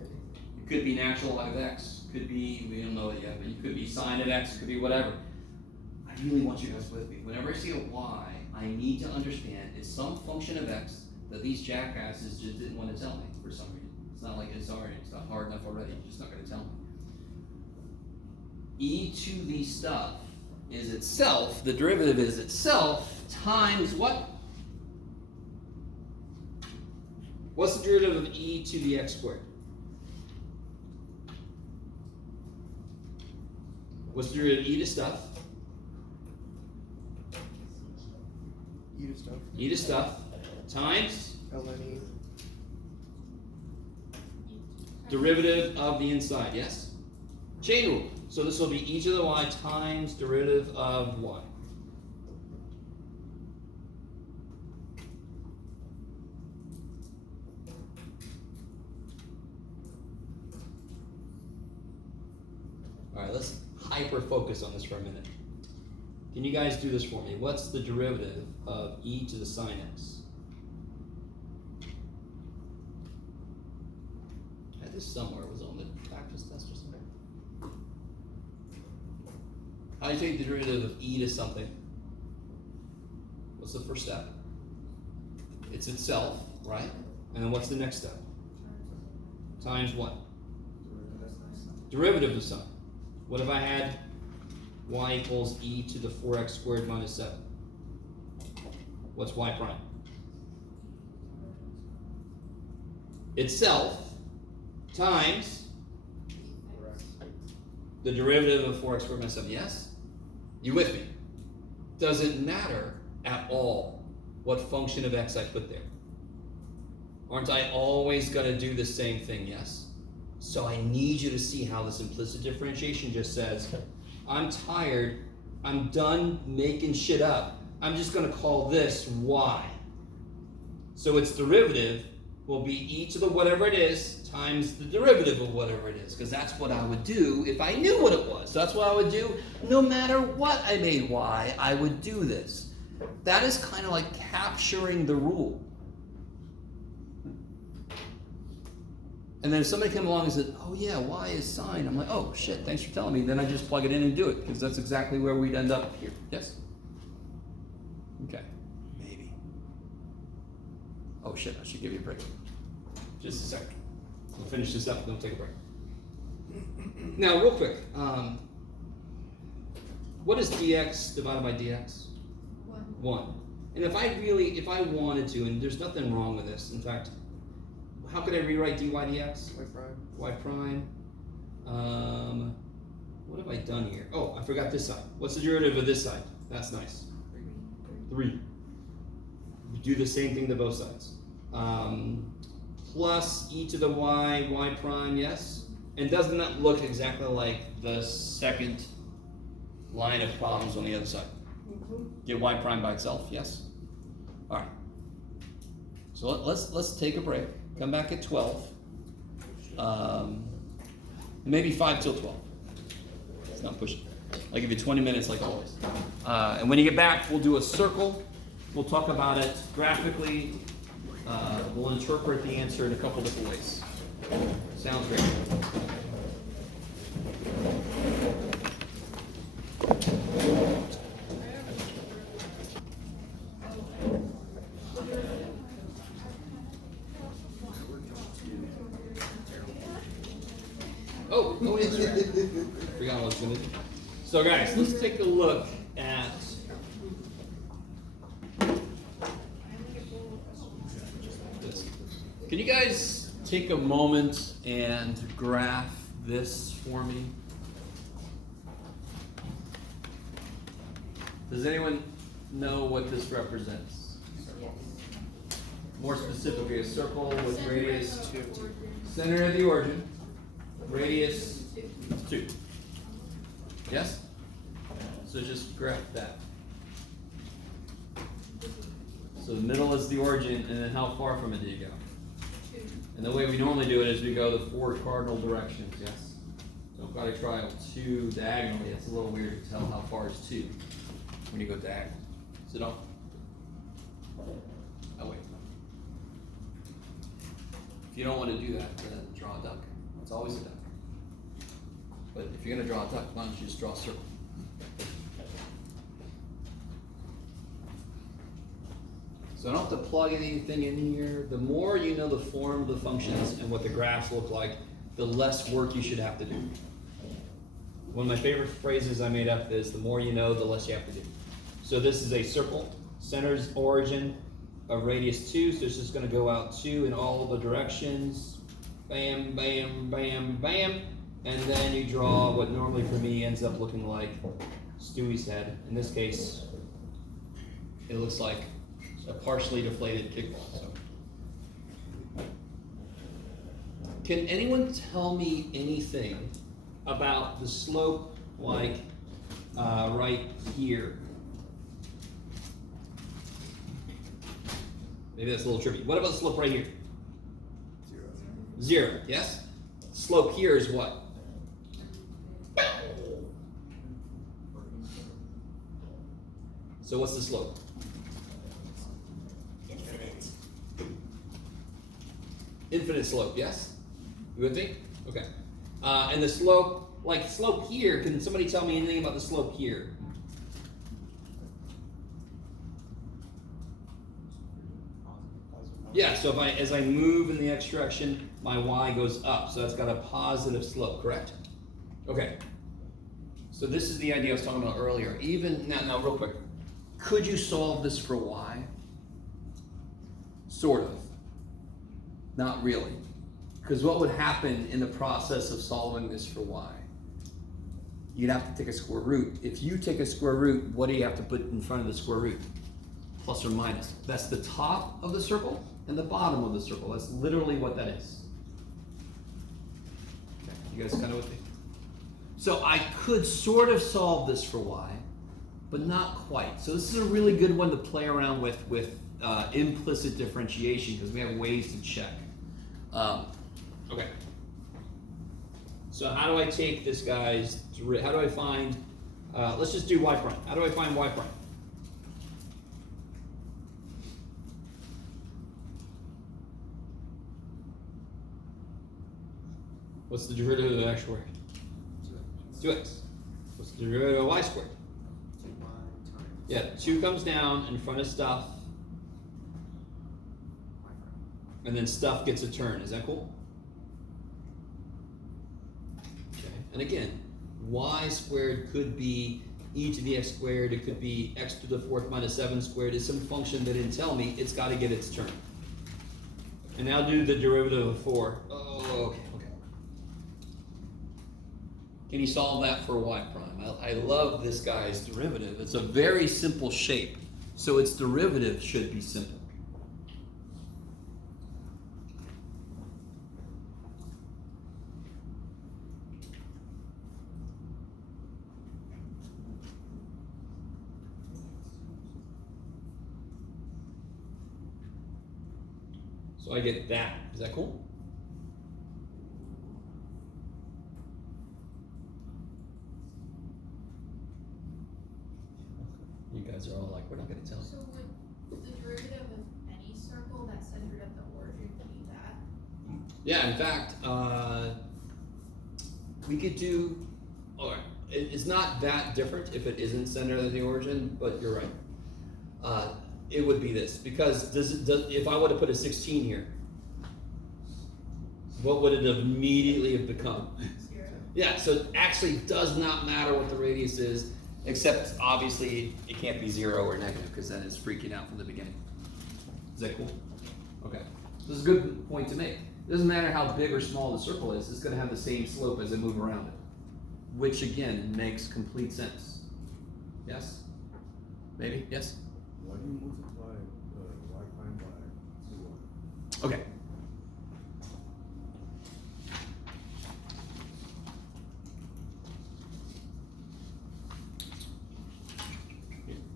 It could be natural log of x, could be, we don't know it yet, but it could be sine of x, it could be whatever. I really want you guys with me. Whenever I see a y, I need to understand it's some function of x that these jackasses just didn't want to tell me for some reason. It's not like it's not hard enough already, it's just not going to tell me. E to the stuff is itself, the derivative is itself, times what? What's the derivative of e to the x squared? What's the derivative of e to stuff? E to stuff. E to stuff times ln derivative of the inside, yes? Chain rule. So this will be e to the y times derivative of y. All right, let's hyper focus on this for a minute. Can you guys do this for me? What's the derivative of e to the sine x? I had this somewhere. It was on the practice test or something. How do you take the derivative of e to something? What's the first step? It's itself, right? And then what's the next step? Times what? Derivative of something. What if I had y equals e to the 4x squared minus 7? What's y prime? Itself times the derivative of 4x squared minus 7. Yes? You with me? Doesn't matter at all what function of x I put there. Aren't I always going to do the same thing? Yes? So I need you to see how this implicit differentiation just says, I'm tired, I'm done making shit up, I'm just going to call this y. So its derivative will be e to the whatever it is times the derivative of whatever it is, because that's what I would do if I knew what it was. So that's what I would do no matter what I made y, I would do this. That is kind of like capturing the rule. And then if somebody came along and said, oh yeah, y is sine, I'm like, oh shit, thanks for telling me. Then I just plug it in and do it, because that's exactly where we'd end up here. Yes? Okay. Maybe. Oh shit, I should give you a break. Just a second. We'll finish this up and then we'll take a break. Now, real quick, what is dx divided by dx? 1. And if I wanted to, and there's nothing wrong with this, in fact, how could I rewrite dy dx? y prime. Y prime. What have I done here? Oh, I forgot this side. What's the derivative of this side? That's nice. 3. We do the same thing to both sides. Plus e to the y prime, yes? And doesn't that look exactly like the second line of problems on the other side? Get y prime by itself, yes? All right. So let's take a break. come back at 12. Maybe 5 till 12. It's not pushing. I'll give you 20 minutes like always. And when you get back, we'll do a circle. We'll talk about it graphically. We'll interpret the answer in a couple different ways. Sounds great. Oh, yes, right. Forgot what I was going to do. So guys, let's take a look at this. Can you guys take a moment and graph this for me? Does anyone know what this represents? More specifically, a circle with radius 2. Center of the origin. Radius 2. Yes? So just graph that. So the middle is the origin, and then how far from it do you go? 2. And the way we normally do it is we go the 4 cardinal directions, yes? So I've got to try 2 diagonally. It's a little weird to tell how far is 2 when you go diagonal. So don't. Oh, wait. If you don't want to do that, then draw a duck. It's always a duck. But if you're going to draw a duck, why don't you just draw a circle? So I don't have to plug anything in here. The more you know the form of the functions and what the graphs look like, the less work you should have to do. One of my favorite phrases I made up is, the more you know, the less you have to do. So this is a circle, center's origin of radius 2, so it's just going to go out 2 in all the directions. Bam, bam, bam, bam. And then you draw what normally for me ends up looking like Stewie's head. In this case, it looks like a partially deflated kickball. So, can anyone tell me anything about the slope, like right here? Maybe that's a little tricky. What about the slope right here? 0. Yes? Slope here is what? So what's the slope? Infinite. Infinite slope, yes? You would think? Okay. And the slope, like slope here, can somebody tell me anything about the slope here? Yeah, so if as I move in the x direction, my y goes up, so that's got a positive slope, correct? Okay. So this is the idea I was talking about earlier. Even, now real quick, could you solve this for y? Sort of. Not really. Because what would happen in the process of solving this for y? You'd have to take a square root. If you take a square root, what do you have to put in front of the square root? Plus or minus. That's the top of the circle and the bottom of the circle. That's literally what that is. Okay, you guys kind of with me? So I could sort of solve this for y, but not quite. So this is a really good one to play around with implicit differentiation, because we have ways to check. Okay. So how do I take this guy's, how do I find, let's just do y prime. How do I find y prime? What's the derivative of x squared? 2x. What's the derivative of y squared? 2y times. Yeah, 2 comes down in front of stuff, and then stuff gets a turn. Is that cool? Okay. And again, y squared could be e to the x squared. It could be x to the 4th minus 7 squared. It's some function that didn't tell me. It's got to get its turn. And now do the derivative of 4. Oh, okay. Can you solve that for y prime? I love this guy's derivative. It's a very simple shape, so its derivative should be simple. So I get that. Is that cool? You guys are all like, we're not gonna tell. So would the derivative of any circle that's centered at the origin be that? Yeah, in fact, we could do, alright, it's not that different if it isn't centered at the origin, but you're right. It would be this, because if I would have put a 16 here, what would it immediately have become? 0. Yeah, so it actually does not matter what the radius is, except obviously it can't be 0 or negative, because then it's freaking out from the beginning. Is that cool? Okay. This is a good point to make. It doesn't matter how big or small the circle is, it's going to have the same slope as I move around it. Which again makes complete sense. Yes? Maybe? Yes? Why do you multiply y prime by 2? Okay.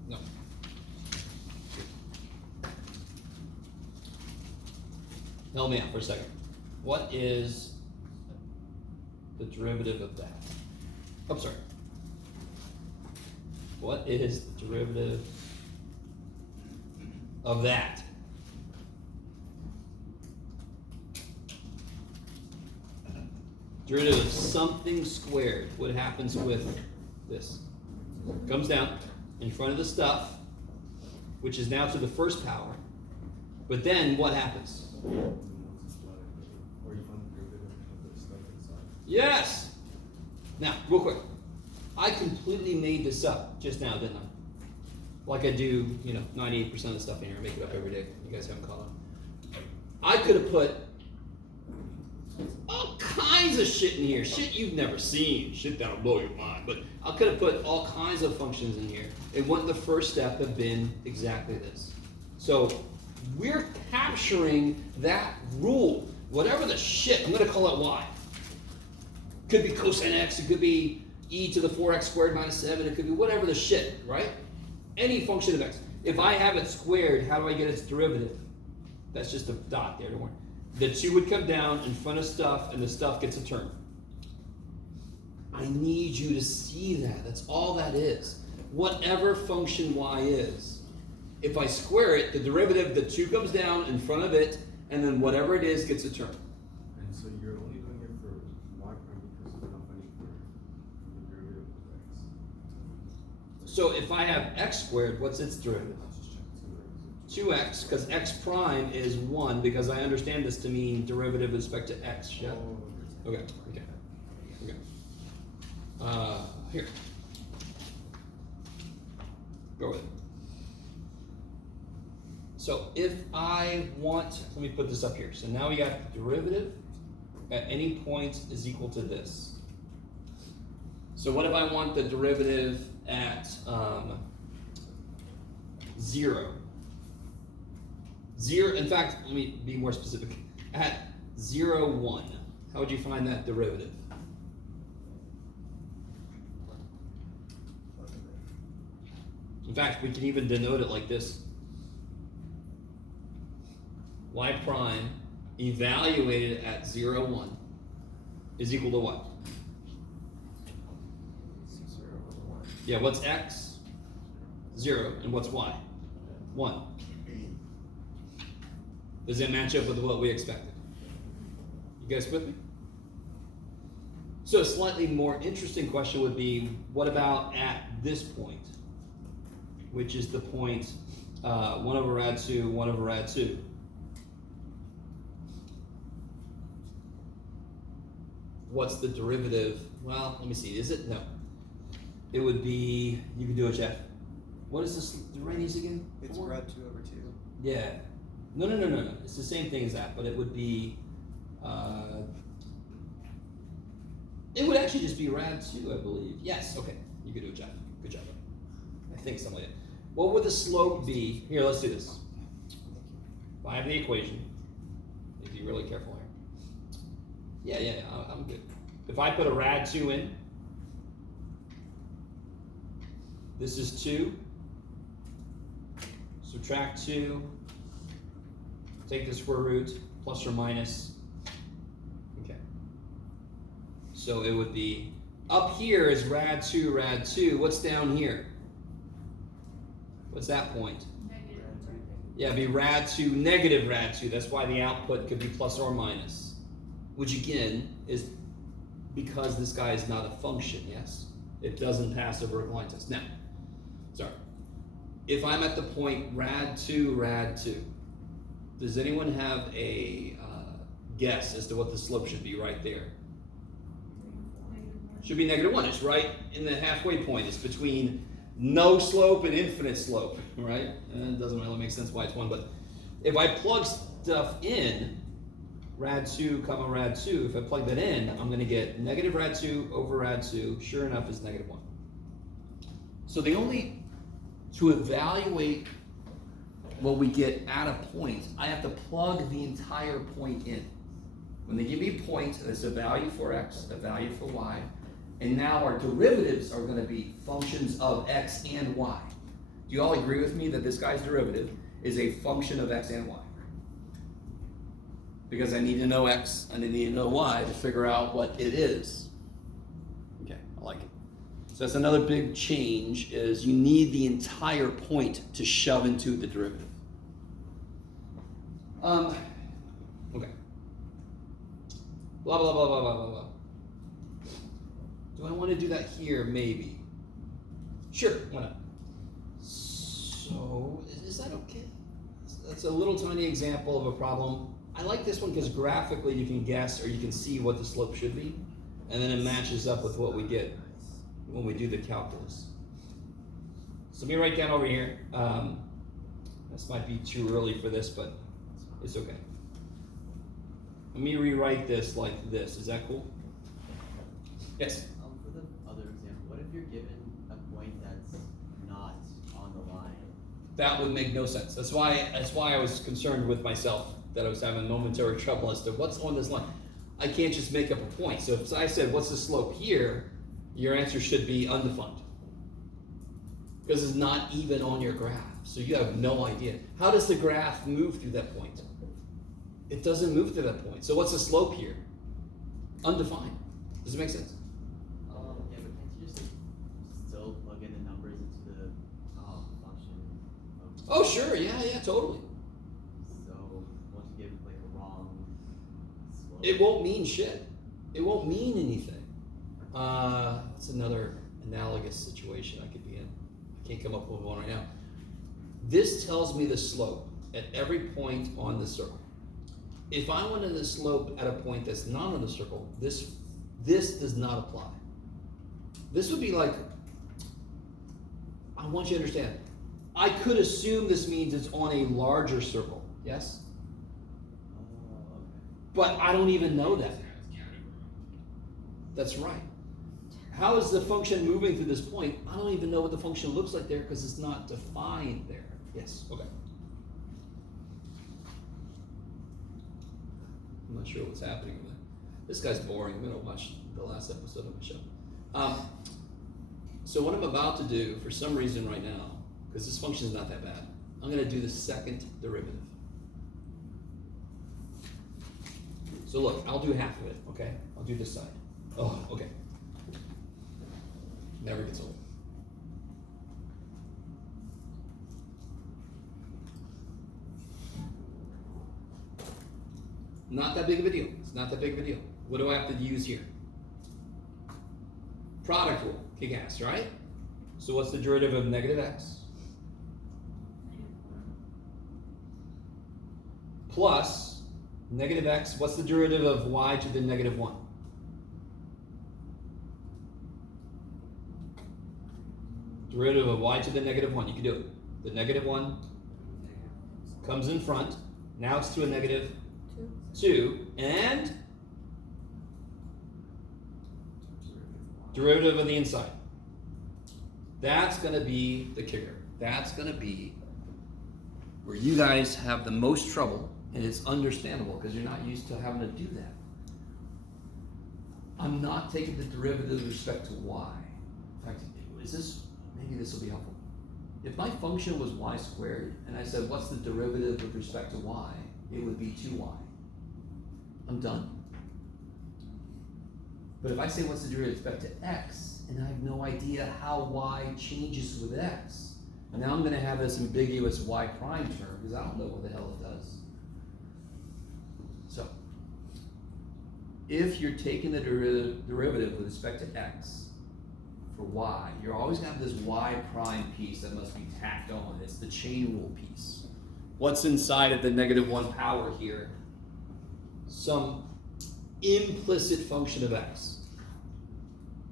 No. Help me out for a second. What is the derivative of that? I'm sorry. What is the derivative of that? Derivative of something squared. What happens with this? Comes down in front of the stuff, which is now to the first power. But then what happens? You multiply or you find the derivative of the stuff inside. Yes! Now, real quick. I completely made this up just now, didn't I? Like I do, 98% of the stuff in here. I make it up every day. You guys haven't caught on. I could have put all kinds of shit in here. Shit you've never seen. Shit that'll blow your mind. But I could have put all kinds of functions in here. And wouldn't the first step have been exactly this? So we're capturing that rule. Whatever the shit, I'm going to call it y. Could be cosine x. It could be e to the 4x squared minus 7. It could be whatever the shit, right? Any function of x. If I have it squared, how do I get its derivative? That's just a dot there, don't worry. The 2 would come down in front of stuff, and the stuff gets a term. I need you to see that. That's all that is. Whatever function y is, if I square it, the derivative, the 2 comes down in front of it, and then whatever it is gets a term. And so you're only doing it for y prime because you're not finding for the derivative of x. So if I have x squared, what's its derivative? Just check 2x. 2x, because x prime is 1, because I understand this to mean derivative with respect to x, yeah? Oh, Okay. Here. Go with it. So if I want, let me put this up here. So now we got derivative at any point is equal to this. So what if I want the derivative at 0? 0, in fact, let me be more specific. At 0, 1, how would you find that derivative? In fact, we can even denote it like this. Y prime evaluated at 0, 1 is equal to what? 0, 1. Yeah, what's x? 0, and what's y? 1. Does that match up with what we expected? You guys with me? So a slightly more interesting question would be, what about at this point? Which is the point 1 over rad 2, 1 over rad 2. What's the derivative? Well, let me see. Is it? No. It would be, you can do it, Jeff. What is this, the radius again? It's 4? rad 2 over 2. Yeah. No. It's the same thing as that, but it would be, it would actually just be rad 2, I believe. Yes, okay. You can do it, Jeff. Good job. I think something like that. What would the slope be? Here, let's do this. If I have the equation, be really careful here. Yeah, I'm good. If I put a rad 2 in, this is 2, subtract 2, take the square root, plus or minus. Okay. So it would be, up here is rad 2. What's down here? What's that point? Negative. Yeah, it'd be rad 2, negative rad 2. That's why the output could be plus or minus. Which again is because this guy is not a function, yes? It doesn't pass a vertical line test. Now, sorry. If I'm at the point rad 2, does anyone have a guess as to what the slope should be right there? Should be -1. It's right in the halfway point. It's between no slope and infinite slope, right? And it doesn't really make sense why it's 1, but if I plug stuff in, rad 2, rad 2, if I plug that in, I'm going to get negative rad 2 over rad 2. Sure enough, is -1. So to evaluate what we get at a point, I have to plug the entire point in. When they give me a point, there's a value for x, a value for y, and now our derivatives are going to be functions of x and y. Do you all agree with me that this guy's derivative is a function of x and y? Because I need to know x and I need to know y to figure out what it is. Okay, I like it. So that's another big change, is you need the entire point to shove into the derivative. Okay. Blah, blah, blah, blah, blah, blah, blah. Do I want to do that here? Maybe. Sure, why not? So, is that okay? That's a little tiny example of a problem. I like this one because graphically you can guess or you can see what the slope should be, and then it matches up with what we get when we do the calculus. So let me write down over here. This might be too early for this, but it's okay. Let me rewrite this like this. Is that cool? Yes? For the other example, what if you're given a point that's not on the line? That would make no sense. That's why I was concerned with myself, that I was having momentary trouble as to what's on this line. I can't just make up a point. So if I said, what's the slope here? Your answer should be undefined. Because it's not even on your graph. So you have no idea. How does the graph move through that point? It doesn't move through that point. So what's the slope here? Undefined. Does it make sense? Yeah, but can't you just still plug in the numbers into the function? Oh, sure. Yeah, totally. So once you give like a wrong slope, It won't mean shit. It won't mean anything. That's another analogous situation I could be in. I can't come up with one right now. This tells me the slope at every point on the circle. If I wanted the slope at a point that's not on the circle, this does not apply. This would be like, I want you to understand, I could assume this means it's on a larger circle, yes? okay. But I don't even know that. That's right. How is the function moving through this point? I don't even know what the function looks like there because it's not defined there. Yes, okay. I'm not sure what's happening with that. This guy's boring. I'm going to watch the last episode of my show. So what I'm about to do, for some reason right now, because this function is not that bad, I'm going to do the second derivative. So look, I'll do half of it, okay? I'll do this side. Oh, okay. Never gets old. Not that big of a deal. It's not that big of a deal. What do I have to use here? Product rule. Kick ass, right? So what's the derivative of negative x? Plus negative x. What's the derivative of y to the negative 1? Derivative of y to the negative 1. You can do it. The negative 1 comes in front. Now it's to a negative 2. And derivative of the inside. That's going to be the kicker. That's going to be where you guys have the most trouble, and it's understandable because you're not used to having to do that. I'm not taking the derivative with respect to y. In fact, maybe this will be helpful. If my function was y squared, and I said, what's the derivative with respect to y? it would be 2y. I'm done. But if I say what's the derivative with respect to x, and I have no idea how y changes with x, and now I'm going to have this ambiguous y prime term because I don't know what the hell it does. So, if you're taking the derivative with respect to x for y, you're always going to have this y prime piece that must be tacked on. It's the chain rule piece. What's inside of the -1 power here? Some implicit function of x.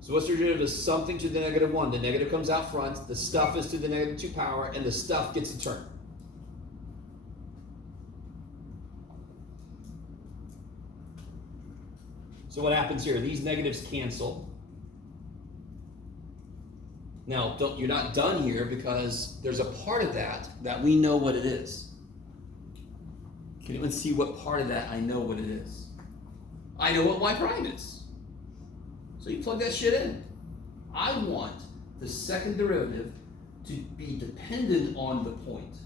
So what's the derivative of something to the -1? The negative comes out front, the stuff is to the -2 power, and the stuff gets a term. So what happens here? These negatives cancel. Now, you're not done here because there's a part of that we know what it is. Can anyone see what part of that I know what it is? I know what y prime is. So you plug that shit in. I want the second derivative to be dependent on the point.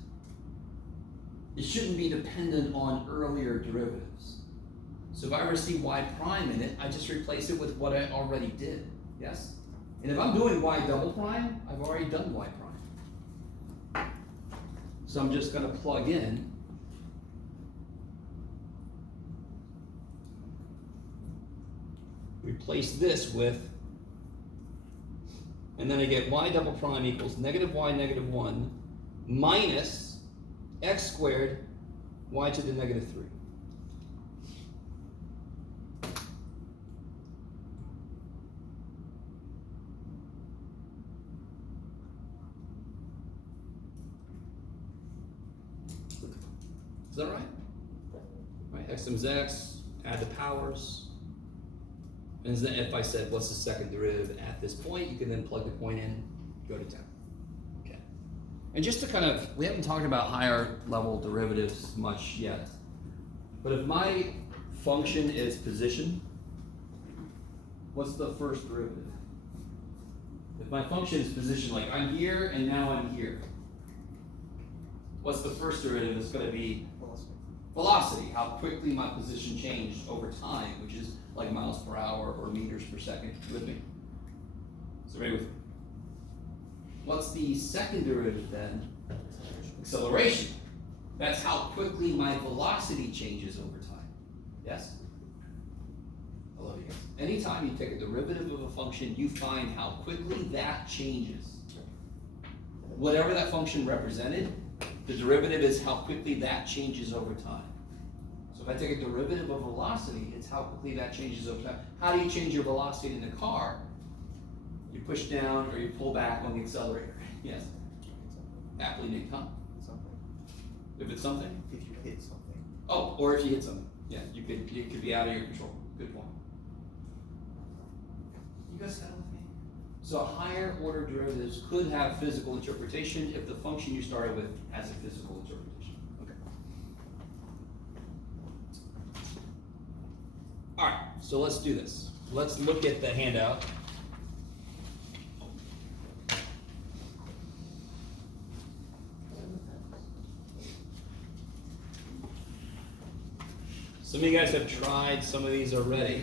It shouldn't be dependent on earlier derivatives. So if I ever see y prime in it, I just replace it with what I already did. Yes? And if I'm doing y double prime, I've already done y prime. So I'm just going to plug in replace this with, and then I get y double prime equals -y-1 minus x squared y to the -3. Is that right? Right, x times x, add the powers. And then if I said, what's the second derivative at this point, you can then plug the point in, go to town. Okay. And just to kind of, we haven't talked about higher level derivatives much yet. But if my function is position, what's the first derivative? If my function is position, like I'm here and now I'm here, what's the first derivative? It's going to be velocity, how quickly my position changed over time, which is like miles per hour or meters per second. You with me? So ready with me? What's the second derivative then? Acceleration. That's how quickly my velocity changes over time. Yes? I love you guys. Anytime you take a derivative of a function, you find how quickly that changes. Whatever that function represented, the derivative is how quickly that changes over time. So if I take a derivative of velocity, it's how quickly that changes over time. How do you change your velocity in the car? You push down or you pull back on the accelerator. Yes? Aptly named, huh? If it's something? If you hit something. Oh, or if you hit something. Yeah, it could be out of your control. Good point. You guys settle with me? So higher order derivatives could have physical interpretation if the function you started with has a physical interpretation. Okay. All right, so let's do this. Let's look at the handout. Some of you guys have tried some of these already.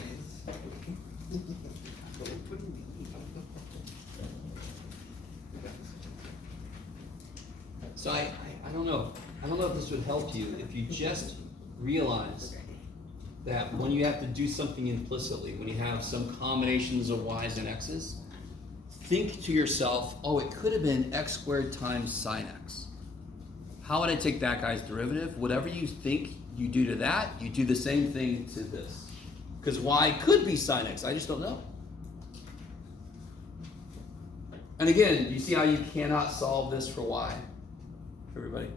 So I don't know. I don't know if this would help you if you just realize that when you have to do something implicitly, when you have some combinations of y's and x's, think to yourself, oh, it could have been x squared times sine x. How would I take that guy's derivative? Whatever you think you do to that, you do the same thing to this. Because y could be sine x, I just don't know. And again, do you see how you cannot solve this for y? Everybody?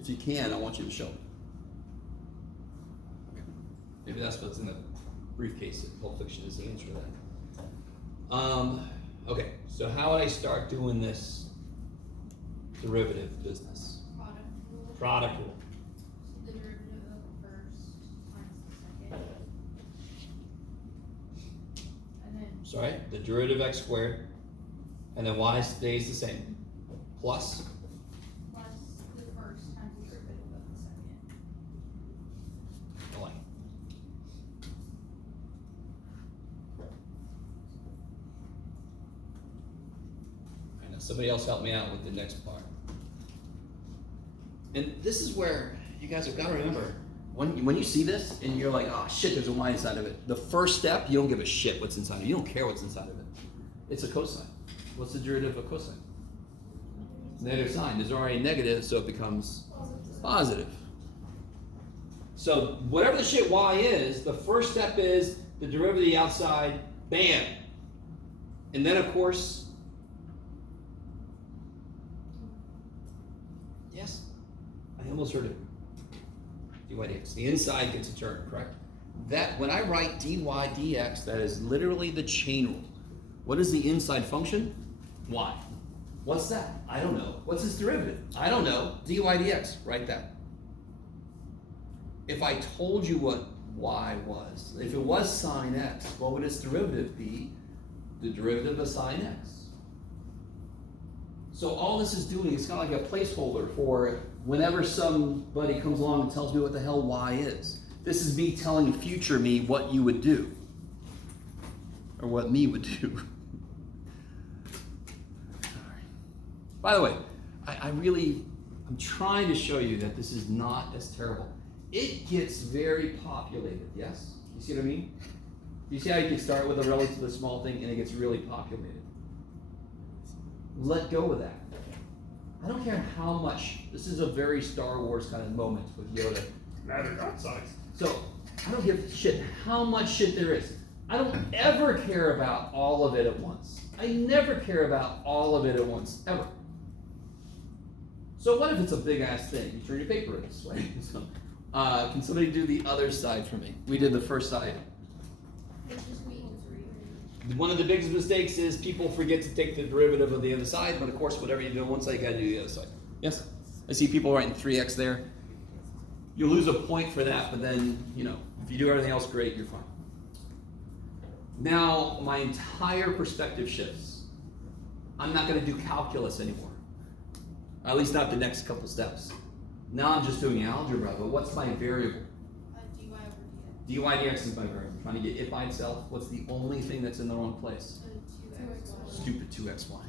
If you can, I want you to show me. Okay. Maybe that's what's in the briefcase that Pulp Fiction is the answer to that. Okay, so how would I start doing this derivative business? Product rule. Product rule. The derivative of the first times the second. And then Sorry, the derivative of x squared, and then y stays the same. Plus, plus the first times the derivative of the second. Somebody else help me out with the next part. And this is where you guys have got to remember, when you see this and you're like, oh shit, there's a y inside of it. The first step, you don't give a shit what's inside of it. You don't care what's inside of it. It's a cosine. What's the derivative of cosine? Negative sign. There's already a negative, so it becomes positive. So whatever the shit y is, the first step is the derivative of the outside, bam. And then of course, yes, I almost heard it. dy dx. The inside gets a term, correct? That when I write dy dx, that is literally the chain rule. What is the inside function? Y. What's that? I don't know. What's its derivative? I don't know. dy dx. Write that. If I told you what y was, if it was sine x, what would its derivative be? The derivative of sine x. So all this is doing is kind of like a placeholder for whenever somebody comes along and tells me what the hell y is. This is me telling future me what you would do. Or what me would do. By the way, I'm trying to show you that this is not as terrible. It gets very populated, yes? You see what I mean? You see how you can start with a relatively small thing and it gets really populated? Let go of that. I don't care how much, this is a very Star Wars kind of moment with Yoda. Matter not size. So, I don't give a shit how much shit there is. I don't ever care about all of it at once. I never care about all of it at once, ever. So what if it's a big ass thing? You turn your paper this way. So, can somebody do the other side for me? We did the first side. It's just me. One of the biggest mistakes is people forget to take the derivative of the other side, but of course, whatever you do on one side, you gotta do the other side. Yes? I see people writing 3x there. You'll lose a point for that, but then, if you do everything else great, you're fine. Now, my entire perspective shifts. I'm not gonna do calculus anymore. At least not the next couple steps. Now I'm just doing algebra, but what's my variable? Dy over dx. dy dx is my variable. I'm trying to get it by itself. What's the only thing that's in the wrong place? 2xy. Stupid 2xy.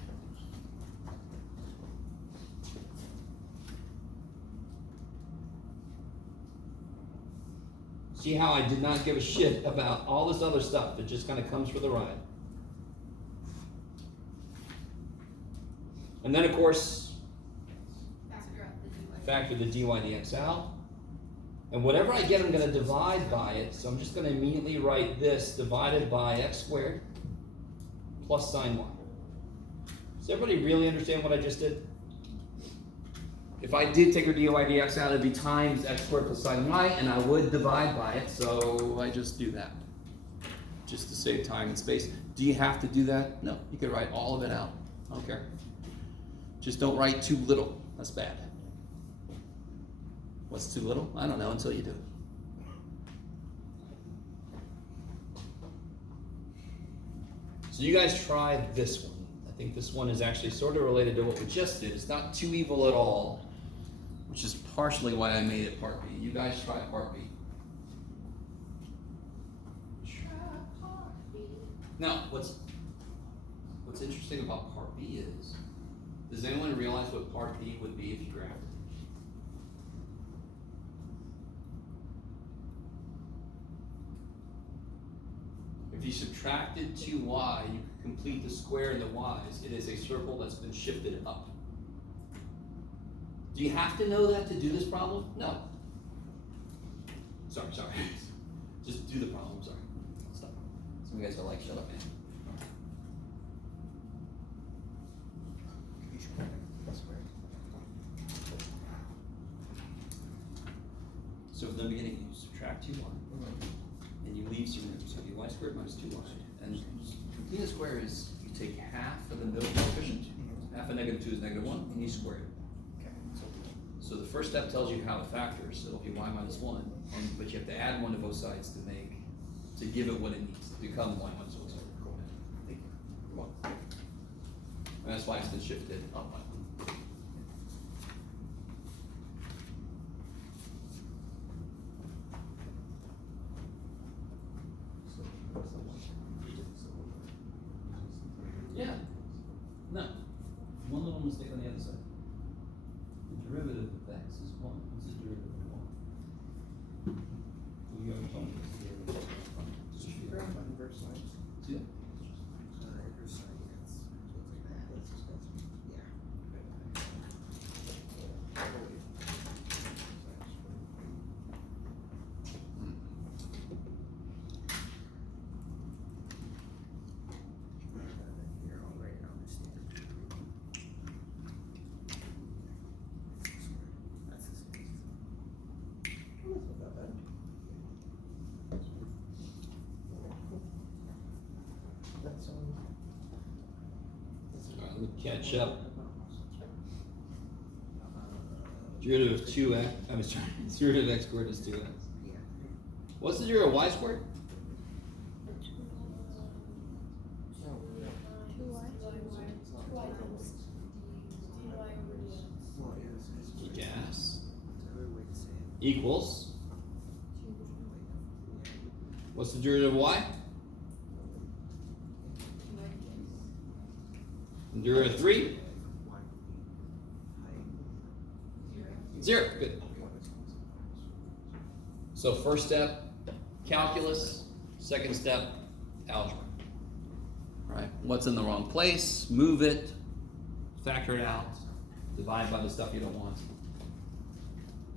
See how I did not give a shit about all this other stuff that just kind of comes for the ride. And then of course, factor the dy dx out. And whatever I get, I'm going to divide by it. So I'm just going to immediately write this divided by x squared plus sine y. Does everybody really understand what I just did? If I did take her dy dx out, it'd be times x squared plus sine y, and I would divide by it, so I just do that. Just to save time and space. Do you have to do that? No, you could write all of it out. I don't care. Just don't write too little. That's bad. What's too little? I don't know until you do it. So you guys try this one. I think this one is actually sort of related to what we just did. It's not too evil at all, which is partially why I made it part B. You guys try part B. Try part B. Now, what's interesting about part B is, does anyone realize what part B would be if you graphed it? If you subtracted 2y, you could complete the square in the y's. It is a circle that's been shifted up. Do you have to know that to do this problem? No. Sorry. Just do the problem, sorry. Stop. Some of you guys are like, shut up, man. So in the beginning, you subtract 2y. And you leave some room, so y squared minus 2y. And completing the square is you take half of the middle coefficient, half of negative 2 is negative 1, and you square it. So the first step tells you how to factor, so it'll be y minus 1, but you have to add 1 to both sides to give it what it needs to become y minus 1. So go ahead. Thank you. Come on. And that's why it's been shifted up by 1. Yeah. No. You have fun. Inverse sines. See that? Inverse sine, yes. Yeah. Here, I'll write it on the standard. That's the space. Oh, that's not that bad. That's Alright, let me catch up. Derivative of 2x, I'm sorry, derivative of x squared is 2x. Yeah. What's the derivative of y squared? Well, yeah, it's Yes. another way to say it. Equals, Yeah. what's the derivative of y? And derivative of 3? 0, good. So first step, calculus. Second step, algebra. Right? What's in the wrong place? Move it, factor it out, divide by the stuff you don't want.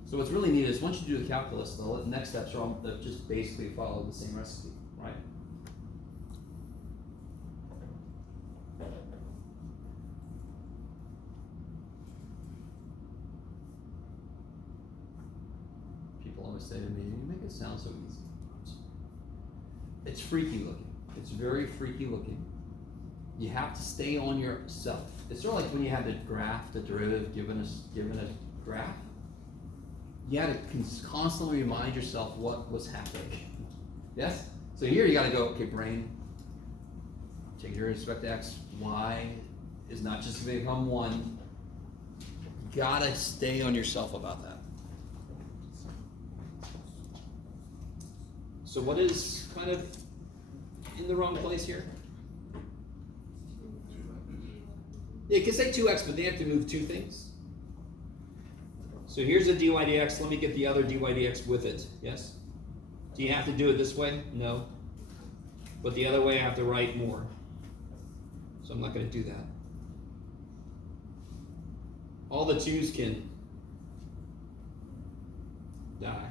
So what's really neat is once you do the calculus, the next steps are all that just basically follow the same recipe, right? People always say to me, "You make it sound so easy." It's freaky looking. It's very freaky looking. You have to stay on yourself. It's sort of like when you have the graph, the derivative given a graph. You had to constantly remind yourself what was happening. Yes? So here you got to go, okay, brain, take your respect to x, y is not just going to become 1. You got to stay on yourself about that. So what is kind of in the wrong place here? Yeah, you can say 2x, but they have to move 2 things. So here's a dy dx. Let me get the other dy dx with it. Yes? Do you have to do it this way? No. But the other way I have to write more. So I'm not going to do that. All the 2's can die.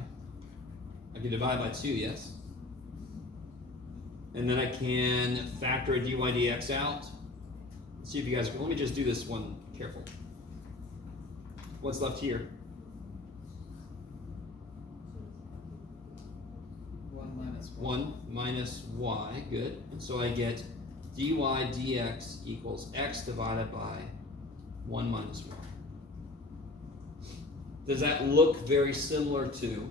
I can divide by 2, yes? And then I can factor a dy dx out. Let's see if you guys, let me just do this one careful. What's left here? 1 minus y, good. And so I get dy dx equals x divided by 1 minus y. Does that look very similar to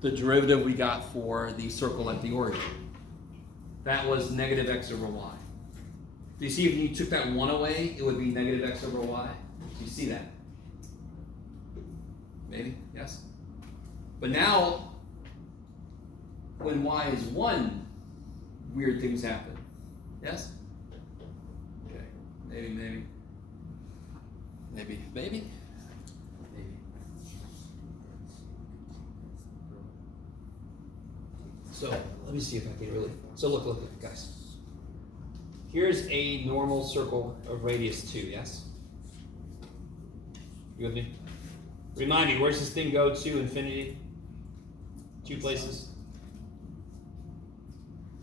the derivative we got for the circle at the origin? That was negative x over y. Do you see if you took that 1 away, it would be negative x over y? Do you see that? Maybe? Yes? But now, when y is 1, weird things happen. Yes? Okay. Maybe. So, let me see if I can really. So, look, guys. Here's a normal circle of radius 2, yes? You with me? Remind me, where's this thing go to infinity? 2 places.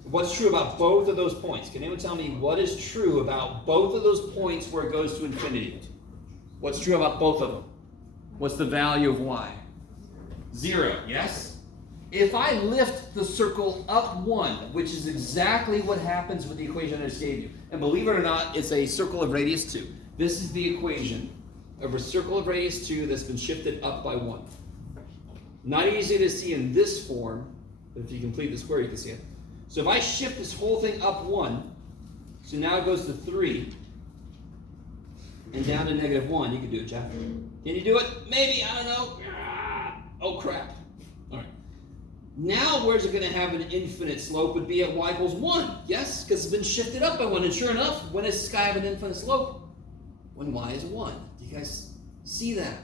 What's true about both of those points? Can anyone tell me what is true about both of those points where it goes to infinity? What's true about both of them? What's the value of y? 0, yes? If I lift the circle up 1, which is exactly what happens with the equation I just gave you, and believe it or not, it's a circle of radius 2. This is the equation of a circle of radius 2 that's been shifted up by 1. Not easy to see in this form, but if you complete the square, you can see it. So if I shift this whole thing up 1, so now it goes to 3, and down to negative 1, you can do it, Jeff. Can you do it? Maybe, I don't know. Oh, crap. All right. Now, where's it going to have an infinite slope would be at y equals 1. Yes, because it's been shifted up by 1. And sure enough, when does this guy have an infinite slope? When y is 1. Do you guys see that?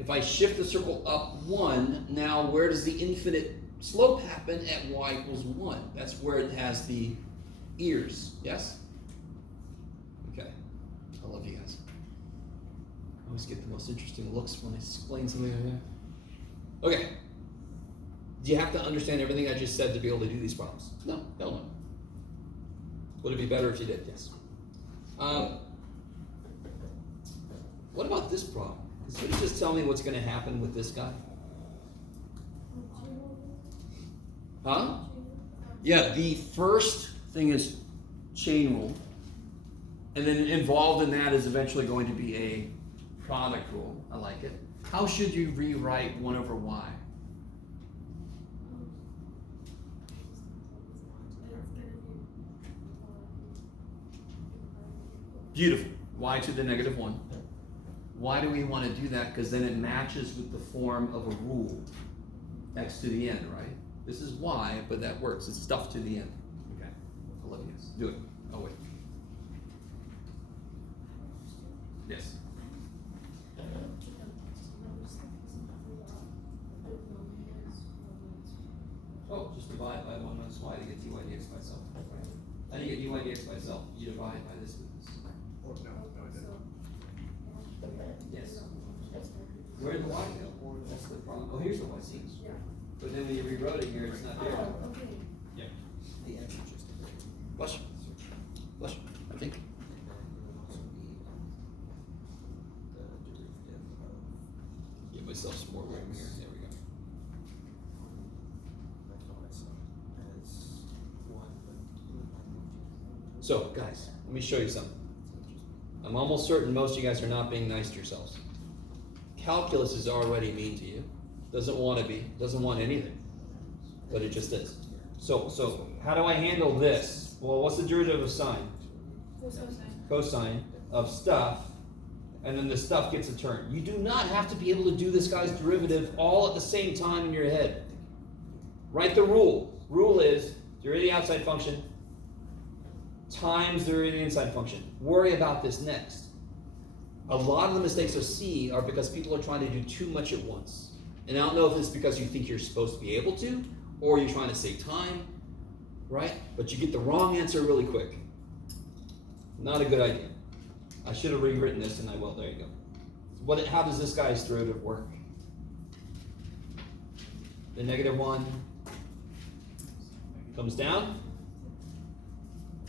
If I shift the circle up 1, now where does the infinite slope happen? At y equals 1. That's where it has the ears, yes? Okay, I love you guys. I always get the most interesting looks when I explain something like that. Okay, do you have to understand everything I just said to be able to do these problems? No, hell no. Would it be better if you did? Yes. What about this problem? Can somebody just tell me what's going to happen with this guy? Huh? Yeah, the first thing is chain rule. And then involved in that is eventually going to be a product rule. I like it. How should you rewrite 1 over y? Beautiful. Y to the negative 1. Why do we want to do that? Because then it matches with the form of a rule. X to the n, right? This is y, but that works. It's stuff to the n. Okay. I love you guys. Do it. Oh, wait. Yes. Oh, just divide by 1 minus y to get dy dx by itself. How do you get dy dx by itself? You divide by this with this. Or no, I didn't. Yes. Where did the y go? That's the problem. Oh, here's the y seams. But then when you rewrote it here, it's not there. Yeah. The x is just a bit. Bless you. Bless you. I think. And then also the derivative of. Give myself some more room here. There we go. I thought I saw as 1, but. So, guys, let me show you something. I'm almost certain most of you guys are not being nice to yourselves. Calculus is already mean to you. Doesn't want to be. Doesn't want anything. But it just is. So how do I handle this? Well, what's the derivative of sine? Cosine of stuff. And then the stuff gets a turn. You do not have to be able to do this guy's derivative all at the same time in your head. Write the rule. Rule is derivative of the outside function times the derivative of the inside function. Worry about this next. A lot of the mistakes I see are because people are trying to do too much at once. And I don't know if it's because you think you're supposed to be able to, or you're trying to save time, right? But you get the wrong answer really quick. Not a good idea. I should have rewritten this, and I will. There you go. How does this guy's derivative work? The negative 1 comes down,